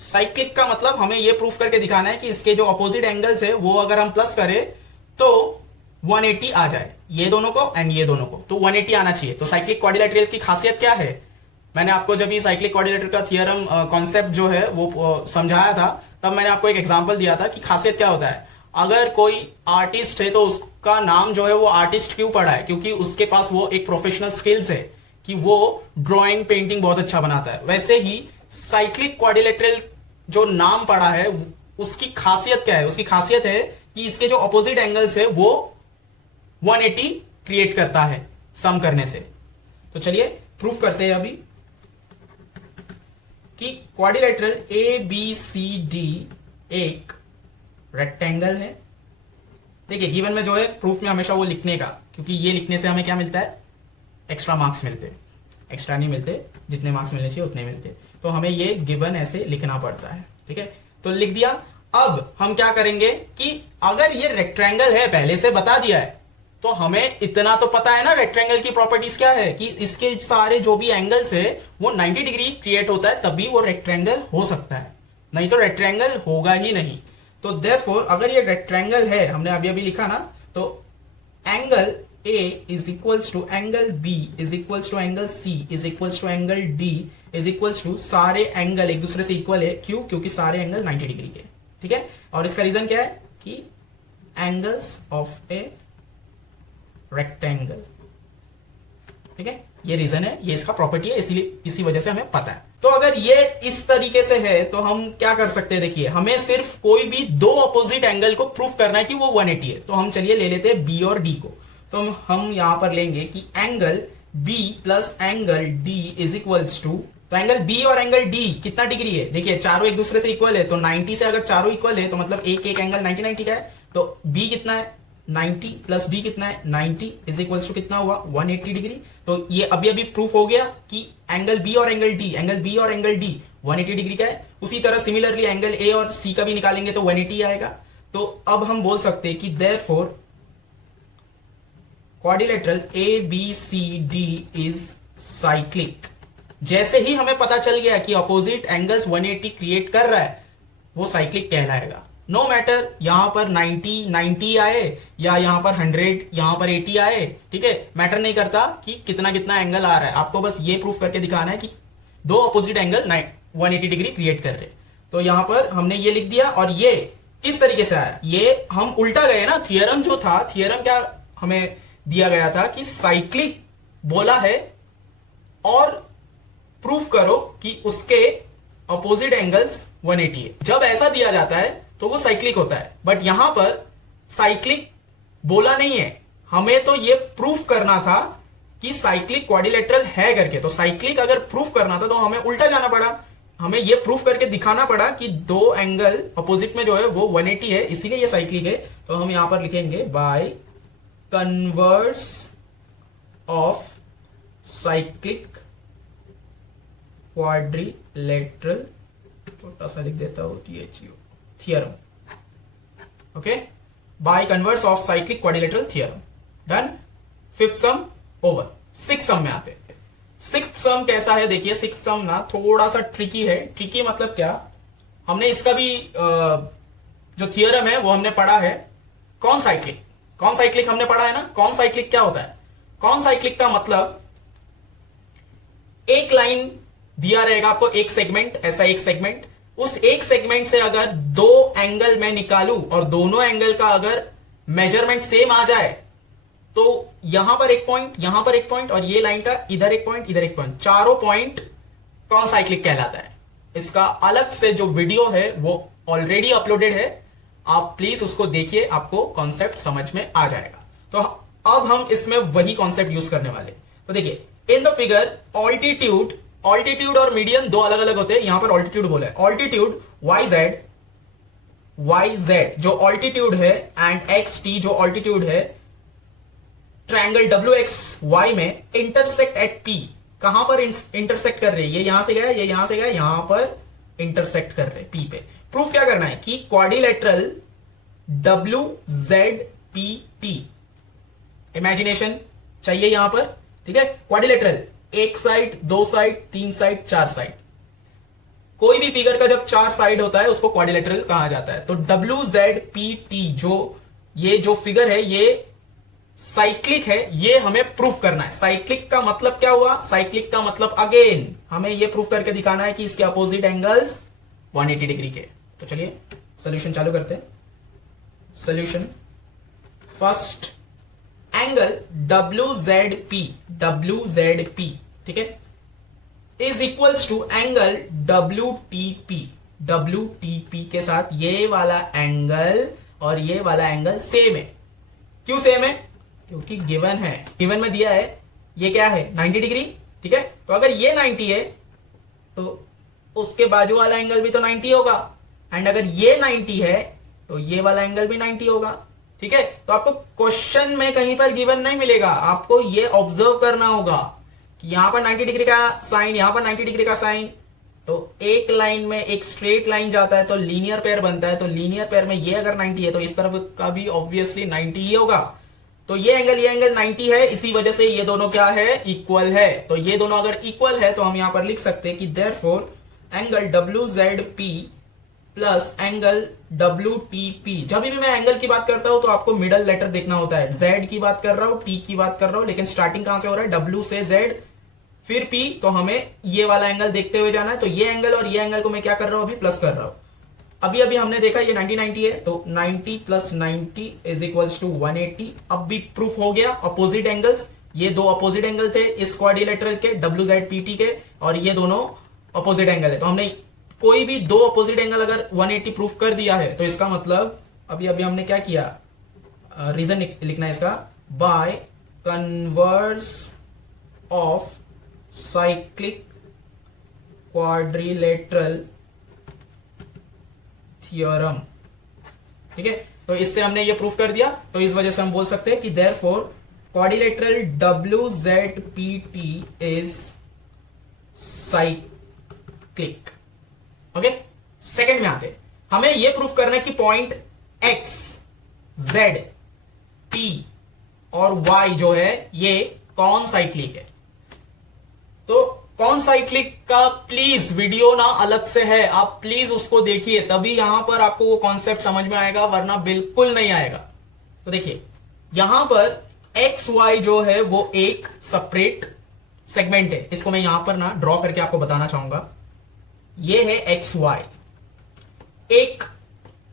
Cyclic का मतलब हमें यह प्रूफ करके दिखाना है कि इसके जो अपोजिट एंगल्स है वो अगर हम प्लस करें तो 180 आ जाए, ये दोनों को एंड ये दोनों को, तो 180 आना चाहिए। तो साइक्लिक क्वाड्रिलेटरल की खासियत क्या है, मैंने आपको जब ये साइक्लिक क्वाड्रिलेटरल का थियरम कॉन्सेप्ट जो है वो समझाया था, तब मैंने आपको एक एग्जांपल दिया था कि खासियत क्या होता है। अगर कोई आर्टिस्ट है तो उसका नाम जो है वो आर्टिस्ट क्यों पड़ा है, क्योंकि उसके पास वो एक प्रोफेशनल स्किल्स है कि वो ड्राइंग पेंटिंग बहुत अच्छा बनाता है। वैसे ही साइक्लिक क्वाड्रिलेटरल जो नाम पड़ा है उसकी खासियत क्या है, उसकी खासियत है कि इसके जो अपोजिट एंगल्स है वो 180 क्रिएट करता है सम करने से। तो चलिए प्रूफ करते हैं अभी कि क्वाड्रिलेटरल ABCD एक रेक्टेंगल है। देखिए गिवन में जो है प्रूफ में हमेशा वो लिखने का, क्योंकि ये लिखने से हमें क्या मिलता है, एक्स्ट्रा मार्क्स मिलते हैं। एक्स्ट्रा नहीं मिलते, जितने मार्क्स मिलने चाहिए उतने मिलते, तो हमें ये गिवन ऐसे लिखना पड़ता है। ठीक है, तो लिख दिया। अब हम क्या करेंगे कि अगर ये रेक्टेंगल है, पहले से बता दिया है, तो हमें इतना तो पता है ना रेक्टेंगल की प्रॉपर्टीज क्या है कि इसके सारे जो भी एंगल्स है वो 90 डिग्री क्रिएट होता है, तभी वो रेक्टेंगल हो सकता है, नहीं तो रेक्टेंगल होगा ही नहीं। तो देयरफॉर अगर ये रेक्टेंगल है, हमने अभी अभी लिखा ना, तो angle A is equals to angle B is equals to angle C is equals to angle D is equals to, सारे एंगल एक दूसरे से इक्वल है। क्यों? क्योंकि सारे एंगल 90 डिग्री के। ठीक है, और इसका रीजन क्या है कि एंगल्स ऑफ ए रेक्टेंगल ठीक है, ये रीजन है, ये इसका प्रॉपर्टी है, इसीलिए इसी वजह से हमें पता है। तो अगर ये इस तरीके से है तो हम क्या कर सकते हैं, देखिए हमें सिर्फ कोई भी दो अपोजिट एंगल को प्रूफ करना है कि वो 180 है। तो हम चलिए ले लेते हैं बी और डी को। तो हम यहां पर लेंगे कि angle B plus angle D is equals to, तो एंगल बी और एंगल डी कितना डिग्री है, देखिए चारों एक दूसरे से इक्वल है, तो 90 से अगर चारों इक्वल है तो मतलब एक एक एंगल 90 का है। तो बी कितना है 90 प्लस डी कितना है 90 इज इक्वल्स टू कितना हुआ 180 डिग्री। तो ये अभी अभी प्रूफ हो गया कि एंगल बी और एंगल डी 180 डिग्री का है। उसी तरह सिमिलरली एंगल ए और सी का भी निकालेंगे तो 180 आएगा। तो अब हम बोल सकते हैं कि therefore quadrilateral ABCD is cyclic. जैसे ही हमें पता चल गया कि अपोजिट एंगल्स 180 क्रिएट कर रहा है, वो साइक्लिक कहलाएगा। नो मैटर यहां पर 90 आए या यहां पर 100 यहां पर 80 आए, ठीक है, मैटर नहीं करता कि कितना कितना एंगल आ रहा है, आपको बस ये प्रूफ करके दिखाना है कि दो अपोजिट एंगल 180 डिग्री क्रिएट कर रहे। तो यहां पर हमने ये लिख दिया और ये किस तरीके से आया, ये हम उल्टा गए ना। थियरम जो था, थियरम क्या हमें दिया गया था कि साइक्लिक बोला है और प्रूफ करो कि उसके अपोजिट एंगल्स 180 है। जब ऐसा दिया जाता है तो वो साइक्लिक होता है, बट यहां पर साइक्लिक बोला नहीं है, हमें तो ये प्रूफ करना था कि साइक्लिक क्वाड्रिलेटरल है करके। तो साइक्लिक अगर प्रूफ करना था तो हमें उल्टा जाना पड़ा, हमें ये प्रूफ करके दिखाना पड़ा कि दो एंगल अपोजिट में जो है वो 180 है, इसीलिए ये साइक्लिक है। तो हम यहां पर लिखेंगे by converse of cyclic quadrilateral, छोटा सा लिख देता हूं THEO theorem. Okay, by converse of cyclic quadrilateral theorem. Done. Fifth sum over. Sixth sum में आते हैं। सिक्स्थ सम कैसा है, देखिए सिक्स्थ सम ना थोड़ा सा ट्रिकी है। ट्रिकी मतलब क्या, हमने इसका भी जो थियरम है वो हमने पढ़ा है। कौन साइक्लिक हमने पढ़ा है ना। कौन साइक्लिक क्या होता है, कौन साइक्लिक का मतलब एक लाइन दिया रहेगा आपको, एक सेगमेंट, ऐसा एक सेगमेंट, उस एक सेगमेंट से अगर दो एंगल मैं निकालूं और दोनों एंगल का अगर मेजरमेंट सेम आ जाए तो यहां पर एक पॉइंट, यहां पर एक पॉइंट और ये लाइन का इधर एक पॉइंट, इधर एक पॉइंट, चारों पॉइंट कौन साइक्लिक कहलाता है। इसका अलग से जो वीडियो है वो ऑलरेडी अपलोडेड है, आप प्लीज उसको देखिए, आपको कॉन्सेप्ट समझ में आ जाएगा। तो अब हम इसमें वही कॉन्सेप्ट यूज करने वाले। तो देखिए इन द फिगर ऑल्टीट्यूड और मीडियन दो अलग अलग होते हैं। यहां पर ऑल्टीट्यूड बोला है, ऑल्टीट्यूड YZ जो ऑल्टीट्यूड है एंड XT जो ऑल्टीट्यूड है, ट्रायंगल WXY में इंटरसेक्ट एट P। कहां पर इंटरसेक्ट कर रहे हैं, ये यहां से गया, ये यहां से गया, यहां पर इंटरसेक्ट कर रहे P पे। प्रूफ क्या करना है कि क्वाड्रिलेटरल WZPT, इमेजिनेशन चाहिए यहां पर, ठीक है। क्वाड्रिलेटरल एक साइड, दो साइड, तीन साइड, चार साइड, कोई भी फिगर का जब चार साइड होता है उसको क्वाड्रिलेटरल कहा जाता है। तो WZPT ये जो फिगर है ये साइक्लिक है, ये हमें प्रूफ करना है। साइक्लिक का मतलब क्या हुआ, साइक्लिक का मतलब अगेन हमें ये प्रूफ करके दिखाना है कि इसके अपोजिट एंगल्स 180 डिग्री के। तो चलिए सॉल्यूशन चालू करते हैं। सॉल्यूशन, फर्स्ट एंगल WZP, ठीक है, is equals to angle WTP के साथ ये वाला एंगल और ये वाला एंगल सेम है। क्यों सेम है, क्योंकि गिवन है, गिवन में दिया है ये क्या है 90 डिग्री, ठीक है। तो अगर ये 90 है तो उसके बाजू वाला एंगल भी तो 90 होगा, एंड अगर ये 90 है तो ये वाला एंगल भी 90 होगा, ठीक है। तो आपको क्वेश्चन में कहीं पर गिवन नहीं मिलेगा, आपको ये ऑब्जर्व करना होगा कि यहां पर 90 डिग्री का साइन, यहां पर 90 डिग्री का साइन, तो एक लाइन में एक स्ट्रेट लाइन जाता है तो लीनियर पेयर बनता है। तो लीनियर पेयर में ये अगर 90 है तो इस तरफ का भी ऑब्वियसली 90 ही होगा। तो ये एंगल 90 है, इसी वजह से ये दोनों क्या है, इक्वल है। तो ये दोनों अगर इक्वल है तो हम यहां पर लिख सकते हैं कि therefore angle WZP plus angle WTP। जब भी मैं एंगल की बात करता हूं तो आपको मिडल लेटर देखना होता है। Z की बात कर रहा हूं, T की बात कर रहा हूं, लेकिन स्टार्टिंग कहां से हो रहा है, W से Z फिर P, तो हमें ये वाला एंगल देखते हुए जाना है। तो ये एंगल और ये एंगल को मैं क्या कर रहा हूं, अभी प्लस कर रहा हूं। अभी हमने देखा ये 90 है, तो 90 प्लस 90 इज इक्वल्स टू 180। अब भी प्रूफ हो गया, अपोजिट एंगल्स ये दो अपोजिट एंगल थे इस क्वाड्रिलेटरल के WZPT के, और ये दोनों अपोजिट एंगल है। तो हमने कोई भी दो अपोजिट एंगल अगर 180 प्रूफ कर दिया है तो इसका मतलब अभी अभी हमने क्या किया, रीजन लिखना है इसका, bye converse of cyclic quadrilateral theorem. ठीक है, तो इससे हमने ये प्रूफ कर दिया। तो इस वजह से हम बोल सकते हैं कि therefore quadrilateral WZPT is cyclic. Okay, second में आते, हमें यह प्रूफ करना है कि पॉइंट X, Z, T और Y जो है ये कौन साइक्लिक है। तो कौन साइक्लिक का प्लीज वीडियो ना अलग से है, आप प्लीज उसको देखिए, तभी यहां पर आपको वो कॉन्सेप्ट समझ में आएगा, वरना बिल्कुल नहीं आएगा। तो देखिए यहां पर XY जो है वो एक सेपरेट सेगमेंट है, इसको मैं यहां पर ना ड्रॉ करके आपको बताना चाहूंगा। ये है XY एक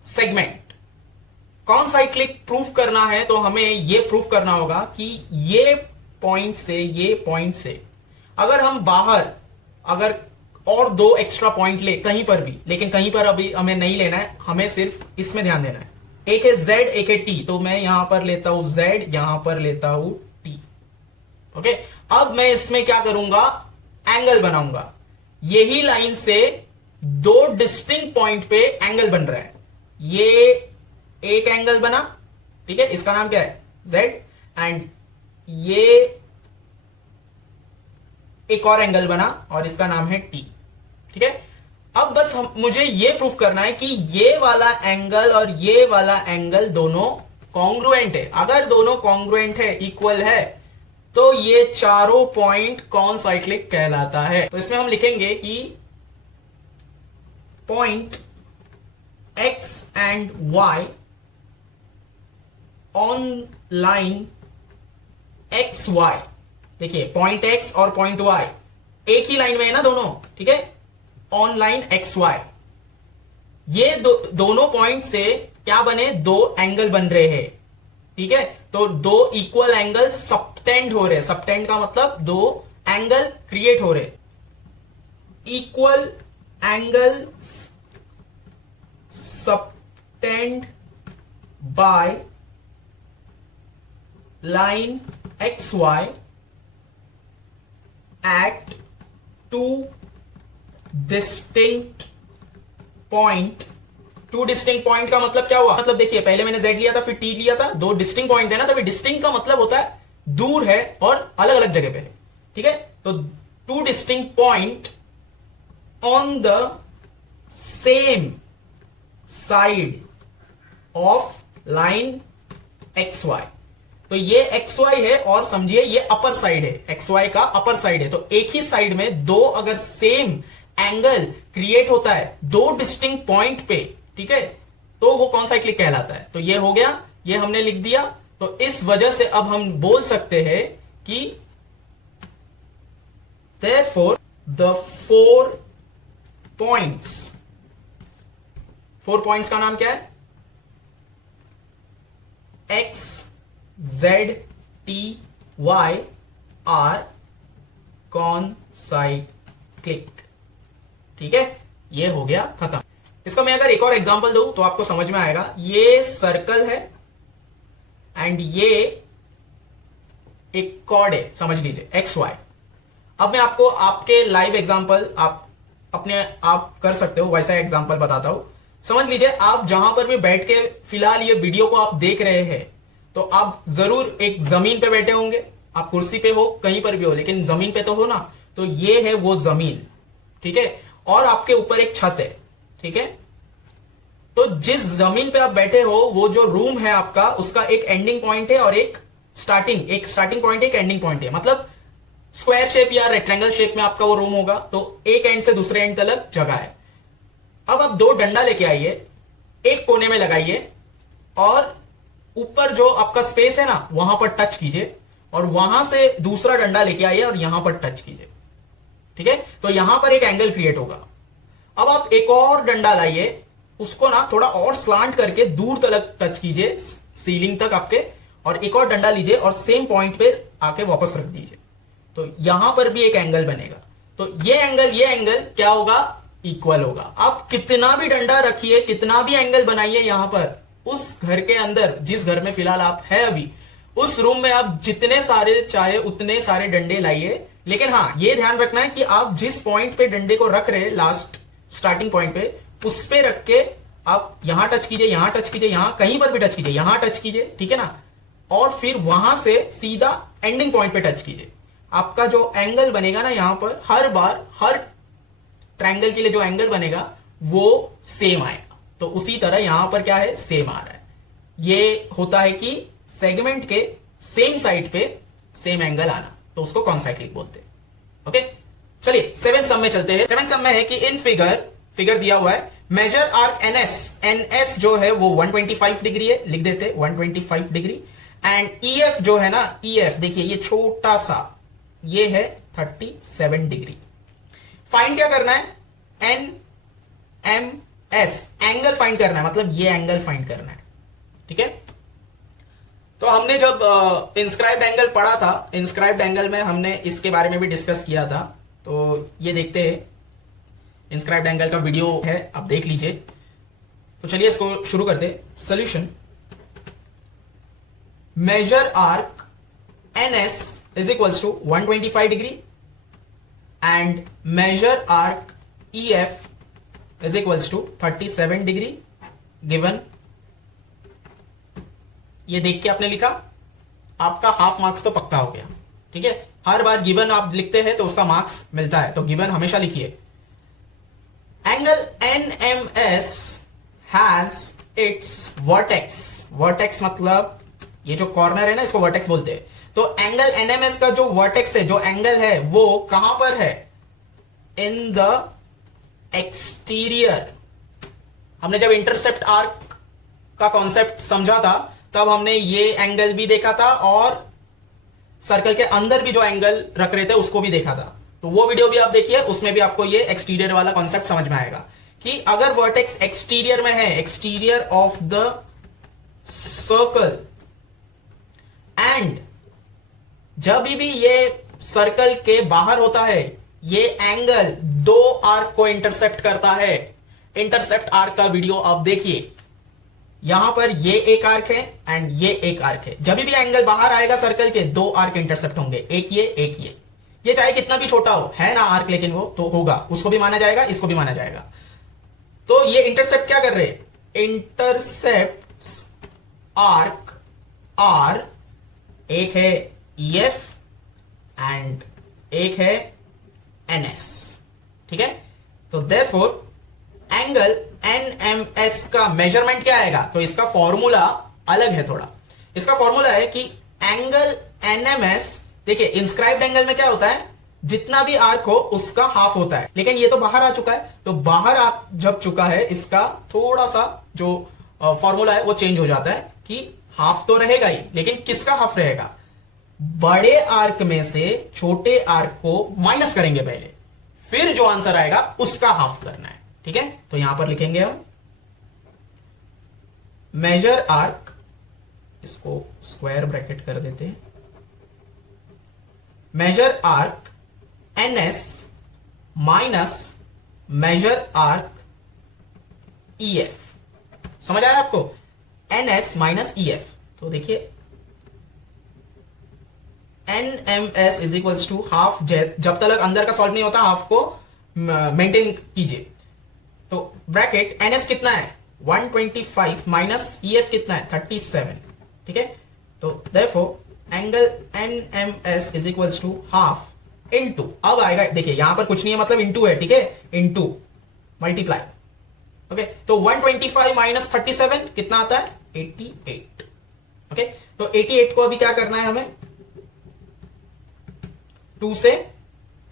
सेगमेंट। कौन साइक्लिक प्रूफ करना है तो हमें यह प्रूफ करना होगा कि ये पॉइंट से अगर हम बाहर अगर और दो एक्स्ट्रा पॉइंट ले कहीं पर भी, लेकिन कहीं पर अभी हमें नहीं लेना है, हमें सिर्फ इसमें ध्यान देना है। एक है Z, एक है T, तो मैं यहां पर लेता हूं Z, यहां पर लेता हूं T। ओके, अब मैं इसमें क्या करूंगा, एंगल बनाऊंगा। यही लाइन से दो डिस्टिंक्ट पॉइंट पे एंगल बन रहा है। ये एक एंगल बना, ठीक है, इसका नाम क्या है Z, एंड ये एक और एंगल बना और इसका नाम है T। ठीक है, अब बस मुझे ये प्रूफ करना है कि ये वाला एंगल और ये वाला एंगल दोनों कॉन्ग्रुएंट है। अगर दोनों कॉन्ग्रुएंट है, इक्वल है, तो ये चारों पॉइंट कौन साइक्लिक कहलाता है। तो इसमें हम लिखेंगे कि point X and Y on line XY, देखिए पॉइंट X और पॉइंट Y एक ही लाइन में है ना दोनों, ठीक है, ऑन लाइन XY। ये दोनों पॉइंट से क्या बने, दो एंगल बन रहे हैं। ठीक है, तो दो इक्वल एंगल सबटेंड हो रहे। सबटेंड का मतलब दो एंगल क्रिएट हो रहे। Equal angle subtend by line XY at two distinct point। Two distinct point का मतलब क्या हुआ, मतलब देखिए पहले मैंने Z लिया था फिर T लिया था, दो डिस्टिंक्ट पॉइंट है ना, तभी डिस्टिंक्ट का मतलब होता है दूर है और अलग अलग जगह पे है। ठीक है, तो two distinct point on the same side of line XY। तो ये XY है और समझिए ये अपर साइड है, XY का अपर साइड है। तो एक ही साइड में दो अगर सेम एंगल क्रिएट होता है दो डिस्टिंक्ट पॉइंट पे, ठीक है, तो वो कौन साइक्लिक कहलाता है। तो ये हो गया, ये हमने लिख दिया। तो इस वजह से अब हम बोल सकते हैं कि therefore the फोर पॉइंट्स का नाम क्या है, X, Z, T, Y are concyclic. ठीक है, ये हो गया खत्म। इसका मैं अगर एक और एग्जांपल दूं तो आपको समझ में आएगा। ये सर्कल है एंड ये एक कॉर्ड है, समझ लीजिए XY। अब मैं आपको आपके लाइव एग्जांपल आप अपने आप कर सकते हो वैसा एग्जांपल बताता हूं। समझ लीजिए आप जहां पर भी बैठ के फिलहाल ये वीडियो को आप देख रहे हैं, तो आप जरूर एक जमीन पे बैठे होंगे, आप कुर्सी पे हो कहीं पर भी हो, लेकिन जमीन पे तो हो ना। तो ये है वो जमीन, ठीक है, और आपके ऊपर एक छत है। ठीक है, तो जिस जमीन पे आप बैठे हो वो जो रूम है आपका, उसका एक एंडिंग पॉइंट है और एक स्टार्टिंग पॉइंट, एक एंडिंग पॉइंट है। मतलब स्क्वायर शेप या रेक्टेंगल शेप में आपका वो रूम होगा, तो एक एंड से दूसरे एंड तक जगह है। अब आप दो डंडा लेके आइए, एक कोने में लगाइए और ऊपर जो आपका स्पेस है ना वहां पर टच कीजिए, और वहां से दूसरा डंडा लेके आइए और यहां पर टच कीजिए। ठीक है, तो यहां पर एक एंगल क्रिएट होगा। अब आप एक और डंडा लाइए, उसको ना थोड़ा और स्लांट करके दूर तक टच कीजिए, सीलिंग तक आपके, और एक और डंडा लीजिए और सेम पॉइंट पे आके वापस रख दीजिए, तो यहां पर भी एक एंगल बनेगा। तो ये एंगल क्या होगा, इक्वल होगा। आप कितना भी डंडा रखिए, कितना भी एंगल बनाइए, यहां पर उस घर के अंदर, जिस घर में फिलहाल आप है अभी, उस रूम में आप जितने सारे चाहे उतने सारे डंडे लाइए, लेकिन हाँ ये ध्यान रखना है कि आप जिस पॉइंट पे डंडे को रख रहे हैं, लास्ट स्टार्टिंग पॉइंट पे, उस पे रख के आप यहां टच कीजिए, यहां टच कीजिए, यहां कहीं पर भी टच कीजिए, यहां टच कीजिए, ठीक है ना, और फिर वहां से सीधा एंडिंग पॉइंट पे टच कीजिए। आपका जो एंगल बनेगा ना यहां पर, हर बार हर ट्रायंगल के लिए जो एंगल बनेगा वो सेम आएगा। तो उसी तरह यहां पर क्या है, सेम आ रहा है। ये होता है कि सेगमेंट के सेम साइड पे सेम एंगल आना, तो उसको कॉन्साइक्लिक बोलते हैं। ओके, चलिए 7th सम में चलते हैं। 7th सम में है कि इन फिगर दिया हुआ है, मेजर आर्क एनएस जो है वो 125 डिग्री है, लिख देते 125 डिग्री, एंड ईएफ जो है ना, ईएफ देखिए ये छोटा सा ये है 37 डिग्री। फाइंड क्या करना है, N M S, angle find करना है, मतलब ये एंगल फाइंड करना है, ठीक है। तो हमने जब इंस्क्राइब्ड एंगल पढ़ा था, इंस्क्राइब्ड एंगल में हमने इसके बारे में भी डिस्कस किया था, तो ये देखते हैं, इंस्क्राइब्ड एंगल का वीडियो है, आप देख लीजिए। तो चलिए इसको शुरू करते। Solution, major arc NS is equals to 125 degree and major arc EF is equals to 37 degree given. ये देख के आपने लिखा, आपका हाफ मार्क्स तो पक्का हो गया, ठीक है। हर बार गिवन आप लिखते हैं तो उसका मार्क्स मिलता है, तो गिवन हमेशा लिखिए। Angle NMS has its vertex, vertex मतलब ये जो कॉर्नर है ना, इसको वर्टेक्स बोलते हैं। तो एंगल एनएमएस का जो वर्टेक्स है, जो एंगल है, वो कहां पर है, इन द एक्सटीरियर। हमने जब इंटरसेप्ट आर्क का कॉन्सेप्ट समझा था, तब हमने ये एंगल भी देखा था और सर्कल के अंदर भी जो एंगल रख रहे थे उसको भी देखा था। तो वो वीडियो भी आप देखिए, उसमें भी आपको ये एक्सटीरियर वाला कॉन्सेप्ट समझ में आएगा कि अगर वर्टेक्स एक्सटीरियर में है, exterior of the circle, and जब भी ये सर्कल के बाहर होता है, ये एंगल दो आर्क को इंटरसेप्ट करता है। इंटरसेप्ट आर्क का वीडियो आप देखिए, यहां पर ये एक आर्क है एंड ये एक आर्क है। जब भी एंगल बाहर आएगा सर्कल के, दो आर्क इंटरसेप्ट होंगे, एक ये एक ये चाहे कितना भी छोटा हो, है ना आर्क, लेकिन वो तो होगा, उसको भी माना जाएगा, इसको भी माना जाएगा। तो ये इंटरसेप्ट क्या कर रहे हैं, इंटरसेप्ट आर्क आर, एक है ईएफ एंड एक है एनएस, ठीक है। तो देयरफॉर एंगल एनएमएस का मेजरमेंट क्या आएगा, तो इसका फॉर्मूला अलग है थोड़ा। इसका फॉर्मूला है कि एंगल एनएमएस, देखिए इंस्क्राइब्ड एंगल में क्या होता है, जितना भी आर्क हो उसका हाफ होता है, लेकिन ये तो बाहर आ चुका है, तो बाहर आ जब चुका है, इसका थोड़ा सा जो फॉर्मूला है वो चेंज हो जाता है कि हाफ तो रहेगा ही, लेकिन किसका हाफ रहेगा, बड़े आर्क में से छोटे आर्क को माइनस करेंगे पहले, फिर जो आंसर आएगा उसका हाफ करना है, ठीक है। तो यहां पर लिखेंगे हम मेजर आर्क, इसको स्क्वायर ब्रैकेट कर देते हैं, major arc NS minus major arc EF. समझ आया आपको, एनएस माइनस ईएफ। तो देखिए NMS is equals to half, जब तक अंदर का सॉल्व नहीं होता हाफ को मेंटेन कीजिए। तो ब्रैकेट एनएस कितना है 125 माइनस ईएफ कितना है 37, ठीक है। तो therefore angle NMS is equals to half into, अब आएगा देखिए यहां पर कुछ नहीं है, मतलब इनटू है, ठीक है, इनटू मल्टीप्लाई, ओके। तो 125 माइनस 37 कितना आता है 88, ओके। तो 88 को अभी क्या करना है हमें, 2 से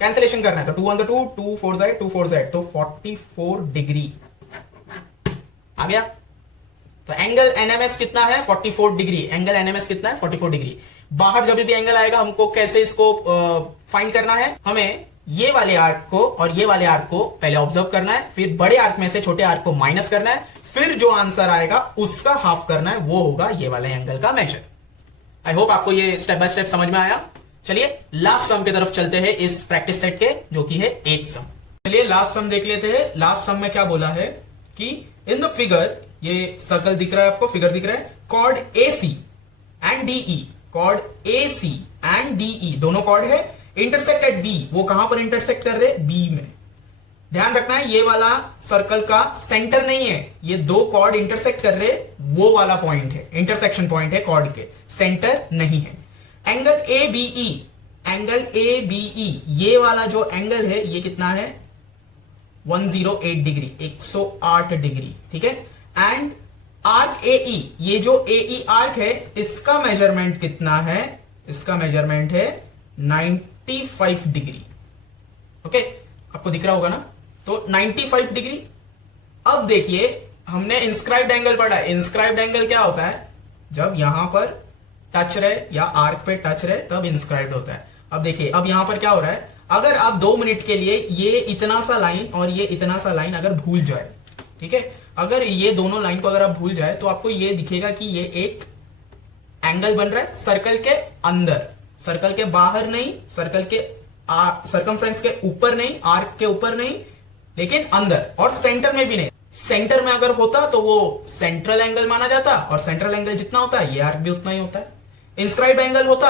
कैंसिलेशन करना है, तो 2 1 2, 2 4 Z, 2 4 Z, तो 44 डिग्री आ गया। तो एंगल एनएमएस कितना है 44 डिग्री, एंगल एनएमएस कितना है 44 डिग्री। बाहर जब भी एंगल आएगा हमको कैसे इसको फाइंड करना है, हमें ये वाले आर्क को और ये वाले आर्क को पहले ऑब्जर्व करना है, फिर बड़े आर्क में से छोटे आर्क को माइनस करना है, फिर जो आंसर आएगा उसका हाफ करना है, वो होगा ये वाले एंगल का मेजर, आई होप आपको ये स्टेप बाय स्टेप समझ में आया। चलिए लास्ट सम की तरफ चलते हैं इस प्रैक्टिस सेट के, जो कि है 8th सम। चलिए लास्ट सम देख लेते हैं। लास्ट सम में क्या बोला है कि इन द फिगर, ये सर्कल दिख रहा है आपको, फिगर दिख रहा है, chord AC and DE, chord AC and DE दोनों कॉर्ड है, इंटरसेक्ट एट B। वो कहां पर इंटरसेक्ट कर रहे? B में। ध्यान रखना है ये वाला सर्कल का सेंटर नहीं है, ये दो कॉर्ड इंटरसेक्ट कर रहे वो वाला पॉइंट है, इंटरसेक्शन पॉइंट है कॉर्ड के, सेंटर नहीं है। एंगल ABE, एंगल ABE ये वाला जो एंगल है ये कितना है? 108 डिग्री, 108 डिग्री, ठीक है। एंड आर्क AE, ये जो AE आर्क है इसका मेजरमेंट कितना है? इसका मेजरमेंट है 95 डिग्री। ओके, आपको दिख रहा होगा ना? तो 95 डिग्री। अब देखिए हमने इंस्क्राइब्ड एंगल पढ़ा है। इंस्क्राइब्ड एंगल क्या होता है? जब यहां पर टच रहे या आर्क पे टच रहे तब इंस्क्राइब्ड होता है। अब देखिए अब यहां पर क्या हो रहा है, अगर आप 2 मिनट के लिए ये इतना सा लाइन और ये इतना सा लाइन अगर भूल जाए, ठीक है, अगर ये दोनों लाइन को अगर आप भूल जाए तो आपको ये दिखेगा कि ये एक एंगल बन रहा है सर्कल के अंदर, सर्कल के बाहर नहीं, सर्कल के सर्कमफ्रेंस के ऊपर नहीं, आर्क के ऊपर नहीं, लेकिन अंदर, और सेंटर में भी नहीं। सेंटर में अगर होता तो वो सेंट्रल एंगल माना जाता, और सेंट्रल एंगल जितना होता है ये आर्क भी उतना ही होता है। इंस्क्राइब्ड एंगल होता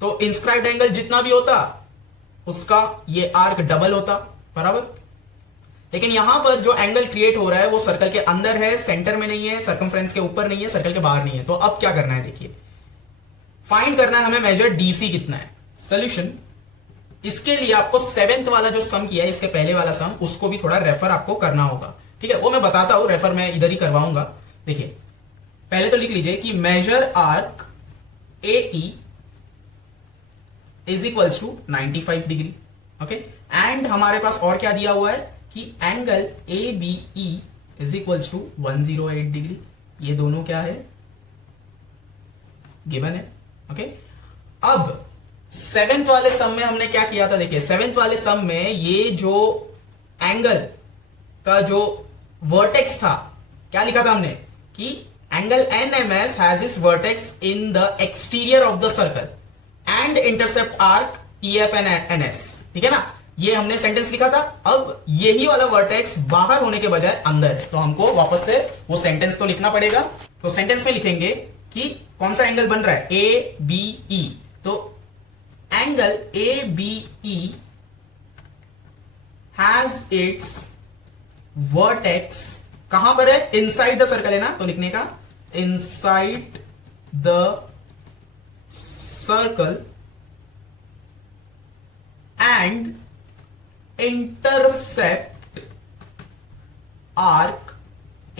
तो इंस्क्राइब्ड एंगल जितना भी होता उसका ये आर्क डबल होता, बराबर। लेकिन यहां पर जो एंगल क्रिएट हो रहा है वो सर्कल के अंदर है, सेंटर में नहीं है, सर्कमफ्रेंस के ऊपर नहीं है, सर्कल के बाहर नहीं है। तो अब क्या करना है, देखिए फाइंड करना है हमें मेजर DC कितना है। सोल्यूशन, इसके लिए आपको 7th वाला जो सम किया है, इसके पहले वाला सम, उसको भी थोड़ा रेफर आपको करना होगा, ठीक है। वो मैं बताता हूं, रेफर मैं इधर ही करवाऊंगा। देखिए पहले तो लिख लीजिए कि major arc AE is equals to 95 degree, okay. And हमारे पास और क्या दिया हुआ है कि angle ABE is equals to 108 degree. ये दोनों क्या है? गिवन है, ओके। अब 7th वाले सम में हमने क्या किया था? देखिए 7th वाले सम में ये जो एंगल का जो वर्टेक्स था, क्या लिखा था हमने कि angle NMS has its vertex in the exterior of the circle and intercept arc EF and NS, ठीक है ना? ये हमने सेंटेंस लिखा था। अब यही वाला वर्टेक्स बाहर होने के बजाय अंदर है, तो हमको वापस से वो सेंटेंस तो लिखना पड़ेगा। तो सेंटेंस में लिखेंगे कि कौन सा एंगल बन रहा है? ABE। तो angle ABE has its vertex कहां पर है? इनसाइड द सर्कल है ना, तो लिखने का inside the circle and intercept arc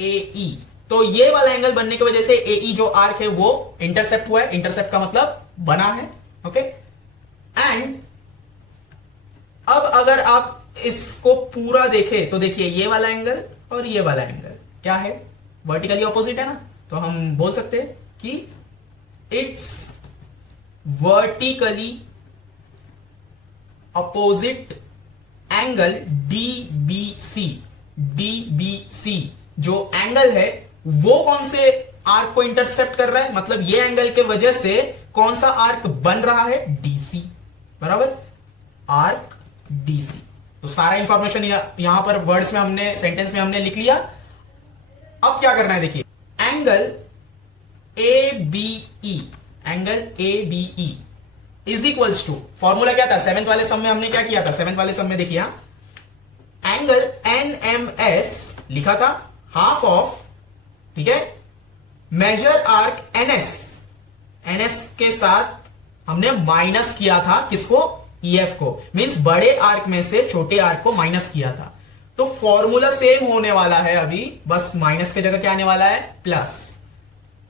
AE। तो ये वाला एंगल बनने की वजह से AE जो आर्क है वो इंटरसेप्ट हुआ है, इंटरसेप्ट का मतलब बना है, ओके। एंड अब अगर आप इसको पूरा देखें तो देखिए ये वाला एंगल और ये वाला एंगल क्या है? वर्टिकली ऑपोजिट है ना, तो हम बोल सकते हैं कि it's vertically opposite angle DBC। DBC जो एंगल है वो कौन से आर्क को इंटरसेप्ट कर रहा है? मतलब ये एंगल के वजह से कौन सा आर्क बन रहा है? DC, बराबर, आर्क DC। तो सारा इंफॉर्मेशन यहां पर वर्ड्स में हमने, सेंटेंस में हमने लिख लिया। अब क्या करना है, देखिए angle ABE, angle ABE is equals to, formula क्या था 7th वाले सम में? हमने क्या किया था 7th वाले सम में? देखिए एंगल NMS लिखा था हाफ ऑफ, ठीक है, मेजर आर्क NS के साथ हमने माइनस किया था किसको? EF को। मींस बड़े आर्क में से छोटे आर्क को माइनस किया था। तो फॉर्मूला सेम होने वाला है अभी, बस माइनस की जगह क्या आने वाला है? प्लस।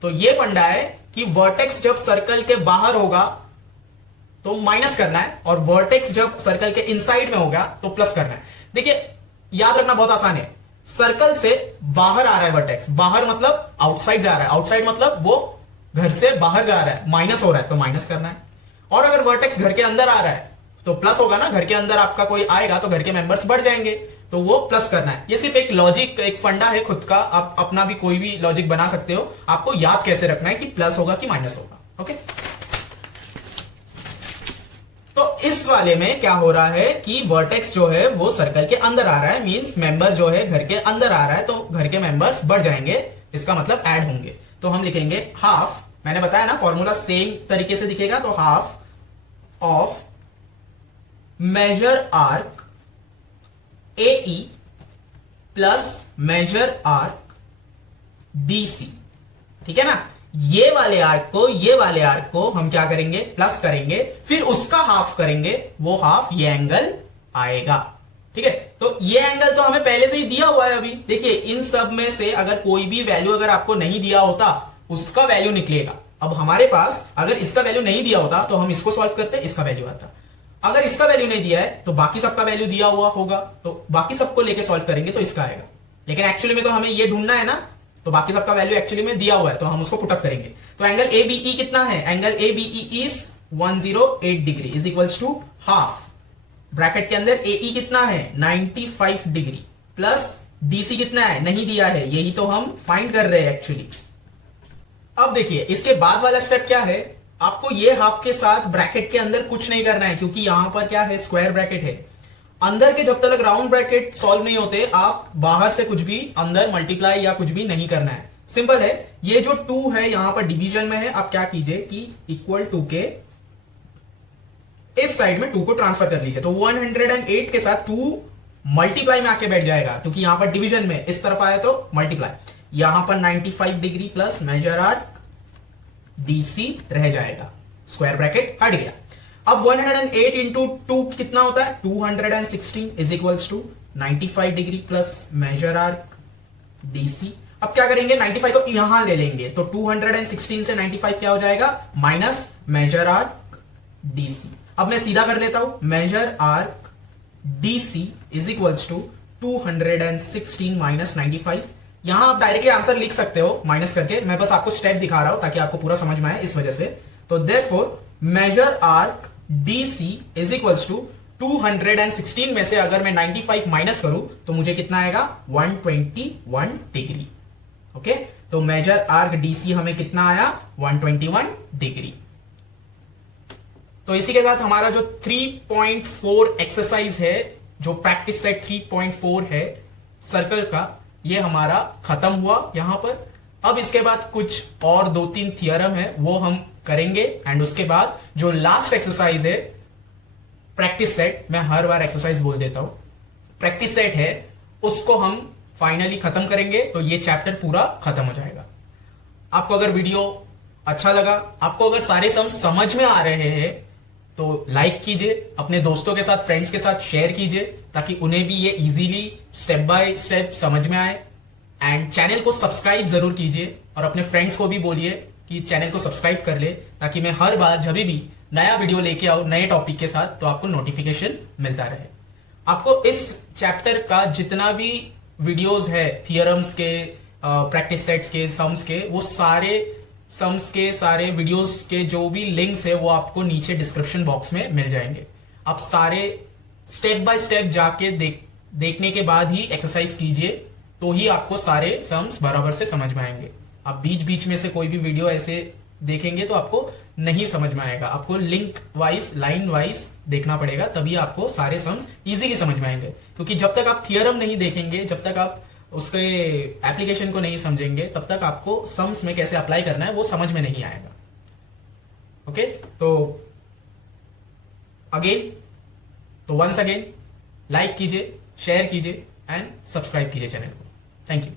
तो ये फंडा है कि वर्टेक्स जब सर्कल के बाहर होगा तो माइनस करना है, और वर्टेक्स जब सर्कल के इनसाइड में होगा तो प्लस करना है। देखिए याद रखना बहुत आसान है, सर्कल से बाहर आ रहा है वर्टेक्स, बाहर मतलब आउटसाइड जा रहा है, आउटसाइड मतलब वो घर से बाहर जा रहा है, माइनस हो रहा है तो माइनस करना है। और अगर वर्टेक्स घर के अंदर आ रहा है तो प्लस होगा ना, घर के अंदर आपका कोई आएगा तो घर के मेंबर्स बढ़ जाएंगे, तो वो प्लस करना है। ये सिर्फ एक लॉजिक, एक फंडा है खुद का, आप अपना भी कोई भी लॉजिक बना सकते हो। आपको याद कैसे रखना है कि प्लस होगा कि माइनस होगा, ओके, तो इस वाले में क्या हो रहा है कि वर्टेक्स जो है वो सर्कल के अंदर आ रहा है, मींस मेंबर जो है घर के अंदर आ रहा है, तो घर के मेंबर्स बढ़ जाएंगे, इसका मतलब ऐड होंगे। तो हम लिखेंगे हाफ, मैंने बताया ना फॉर्मूला सेम तरीके से दिखेगा, तो half of major arc AE plus major arc BC, ठीक है ना। ये वाले आर्क को हम क्या करेंगे, प्लस करेंगे, फिर उसका हाफ करेंगे, वो हाफ ये एंगल आएगा, ठीक है। तो ये एंगल तो हमें पहले से ही दिया हुआ है। अभी देखिए इन सब में से अगर कोई भी वैल्यू अगर आपको नहीं दिया होता, उसका वैल्यू निकलेगा। अब हमारे पास अगर इसका वैल्यू नहीं दिया होता तो हम इसको सॉल्व करते, इसका वैल्यू आता। अगर इसका वैल्यू नहीं दिया है तो बाकी सबका वैल्यू दिया हुआ होगा, तो बाकी सबको लेके सॉल्व करेंगे तो इसका आएगा। लेकिन एक्चुअली में तो हमें ये ढूंढना है ना, तो बाकी सबका वैल्यू एक्चुअली में दिया हुआ है, तो हम उसको पुटअप करेंगे। तो एंगल ABE कितना है, angle ABE is 108 degree is equals to half, bracket के अंदर AE कितना है 95 डिग्री, प्लस DC कितना है नहीं दिया है, यही तो हम फाइंड कर रहे हैं एक्चुअली। अब देखिए इसके बाद वाला स्टेप क्या है, आपको ये हाफ के साथ ब्रैकेट के अंदर कुछ नहीं करना है, क्योंकि यहां पर क्या है स्क्वायर ब्रैकेट है। अंदर के जब तक राउंड ब्रैकेट सॉल्व नहीं होते, आप बाहर से कुछ भी अंदर मल्टीप्लाई या कुछ भी नहीं करना है, सिंपल है। ये जो 2 है यहां पर डिवीजन में है, आप क्या कीजिए कि इक्वल टू के इस साइड में 2 को ट्रांसफर कर लीजिए, तो 108 के साथ 2 मल्टीप्लाई में आके बैठ जाएगा, क्योंकि यहां पर डिवीजन में इस तरफ आया तो मल्टीप्लाई। यहां पर 95 degree plus major arc DC रह जाएगा, स्क्वायर ब्रैकेट हट गया। अब 108 इंटू 2 कितना होता है 216 is equals to 95 degree plus major arc DC। अब क्या करेंगे 95 को यहां ले लेंगे, तो 216 से 95 क्या हो जाएगा माइनस मेजर आर्क DC। अब मैं सीधा कर लेता हूं, major arc DC is equals to 216 minus 95। यहां आप डायरेक्टली आंसर लिख सकते हो माइनस करके, मैं बस आपको स्टेप दिखा रहा हूं ताकि आपको पूरा समझ में आए इस वजह से। तो therefore major arc DC is equals to 216 में से अगर मैं 95 माइनस करूं तो मुझे कितना आएगा 121 डिग्री। ओके, तो मेजर आर्क DC हमें कितना आया 121 डिग्री। तो इसी के साथ हमारा जो 3.4 एक्सरसाइज है, जो प्रैक्टिस सेट 3.4 है सर्कल का, ये हमारा खत्म हुआ यहां पर। अब इसके बाद कुछ और 2-3 थियरम है वो हम करेंगे, एंड उसके बाद जो लास्ट एक्सरसाइज है प्रैक्टिस सेट, मैं हर बार एक्सरसाइज बोल देता हूं, प्रैक्टिस सेट है, उसको हम फाइनली खत्म करेंगे, तो ये चैप्टर पूरा खत्म हो जाएगा। आपको अगर वीडियो अच्छा लगा, आपको अगर सारे सम समझ में आ रहे हैं तो लाइक कीजिए, अपने दोस्तों के साथ फ्रेंड्स के साथ शेयर कीजिए, ताकि उन्हें भी ये इजीली स्टेप बाय स्टेप समझ में आए। एंड चैनल को सब्सक्राइब जरूर कीजिए, और अपने फ्रेंड्स को भी बोलिए कि चैनल को सब्सक्राइब कर ले, ताकि मैं हर बार जब भी नया वीडियो लेके आऊं नए टॉपिक के साथ तो आपको नोटिफिकेशन मिलता रहे। आपको इस चैप्टर का जितना भी वीडियोस है थियरम्स के, प्रैक्टिस सेट्स के, सम्स के, वो सारे सम्स के सारे वीडियोस के जो भी लिंक्स है वो आपको नीचे डिस्क्रिप्शन बॉक्स में मिल जाएंगे। आप सारे स्टेप बाय स्टेप जाके देखने के बाद ही एक्सरसाइज कीजिए, तो ही आपको सारे सम्स बराबर से समझ में आएंगे। आप बीच बीच में से कोई भी वीडियो ऐसे देखेंगे तो आपको नहीं समझ में आएगा, आपको लिंक वाइज लाइन वाइज देखना पड़ेगा, तभी आपको सारे सम्स इजीली समझ में आएंगे। क्योंकि जब तक आप थियरम नहीं देखेंगे, जब तक आप उसके एप्लीकेशन को नहीं समझेंगे, तब तक आपको सम्स में कैसे अप्लाई करना है वो समझ में नहीं आएगा। ओके, तो वंस अगेन लाइक कीजिए, शेयर कीजिए एंड सब्सक्राइब कीजिए चैनल को। Thank you.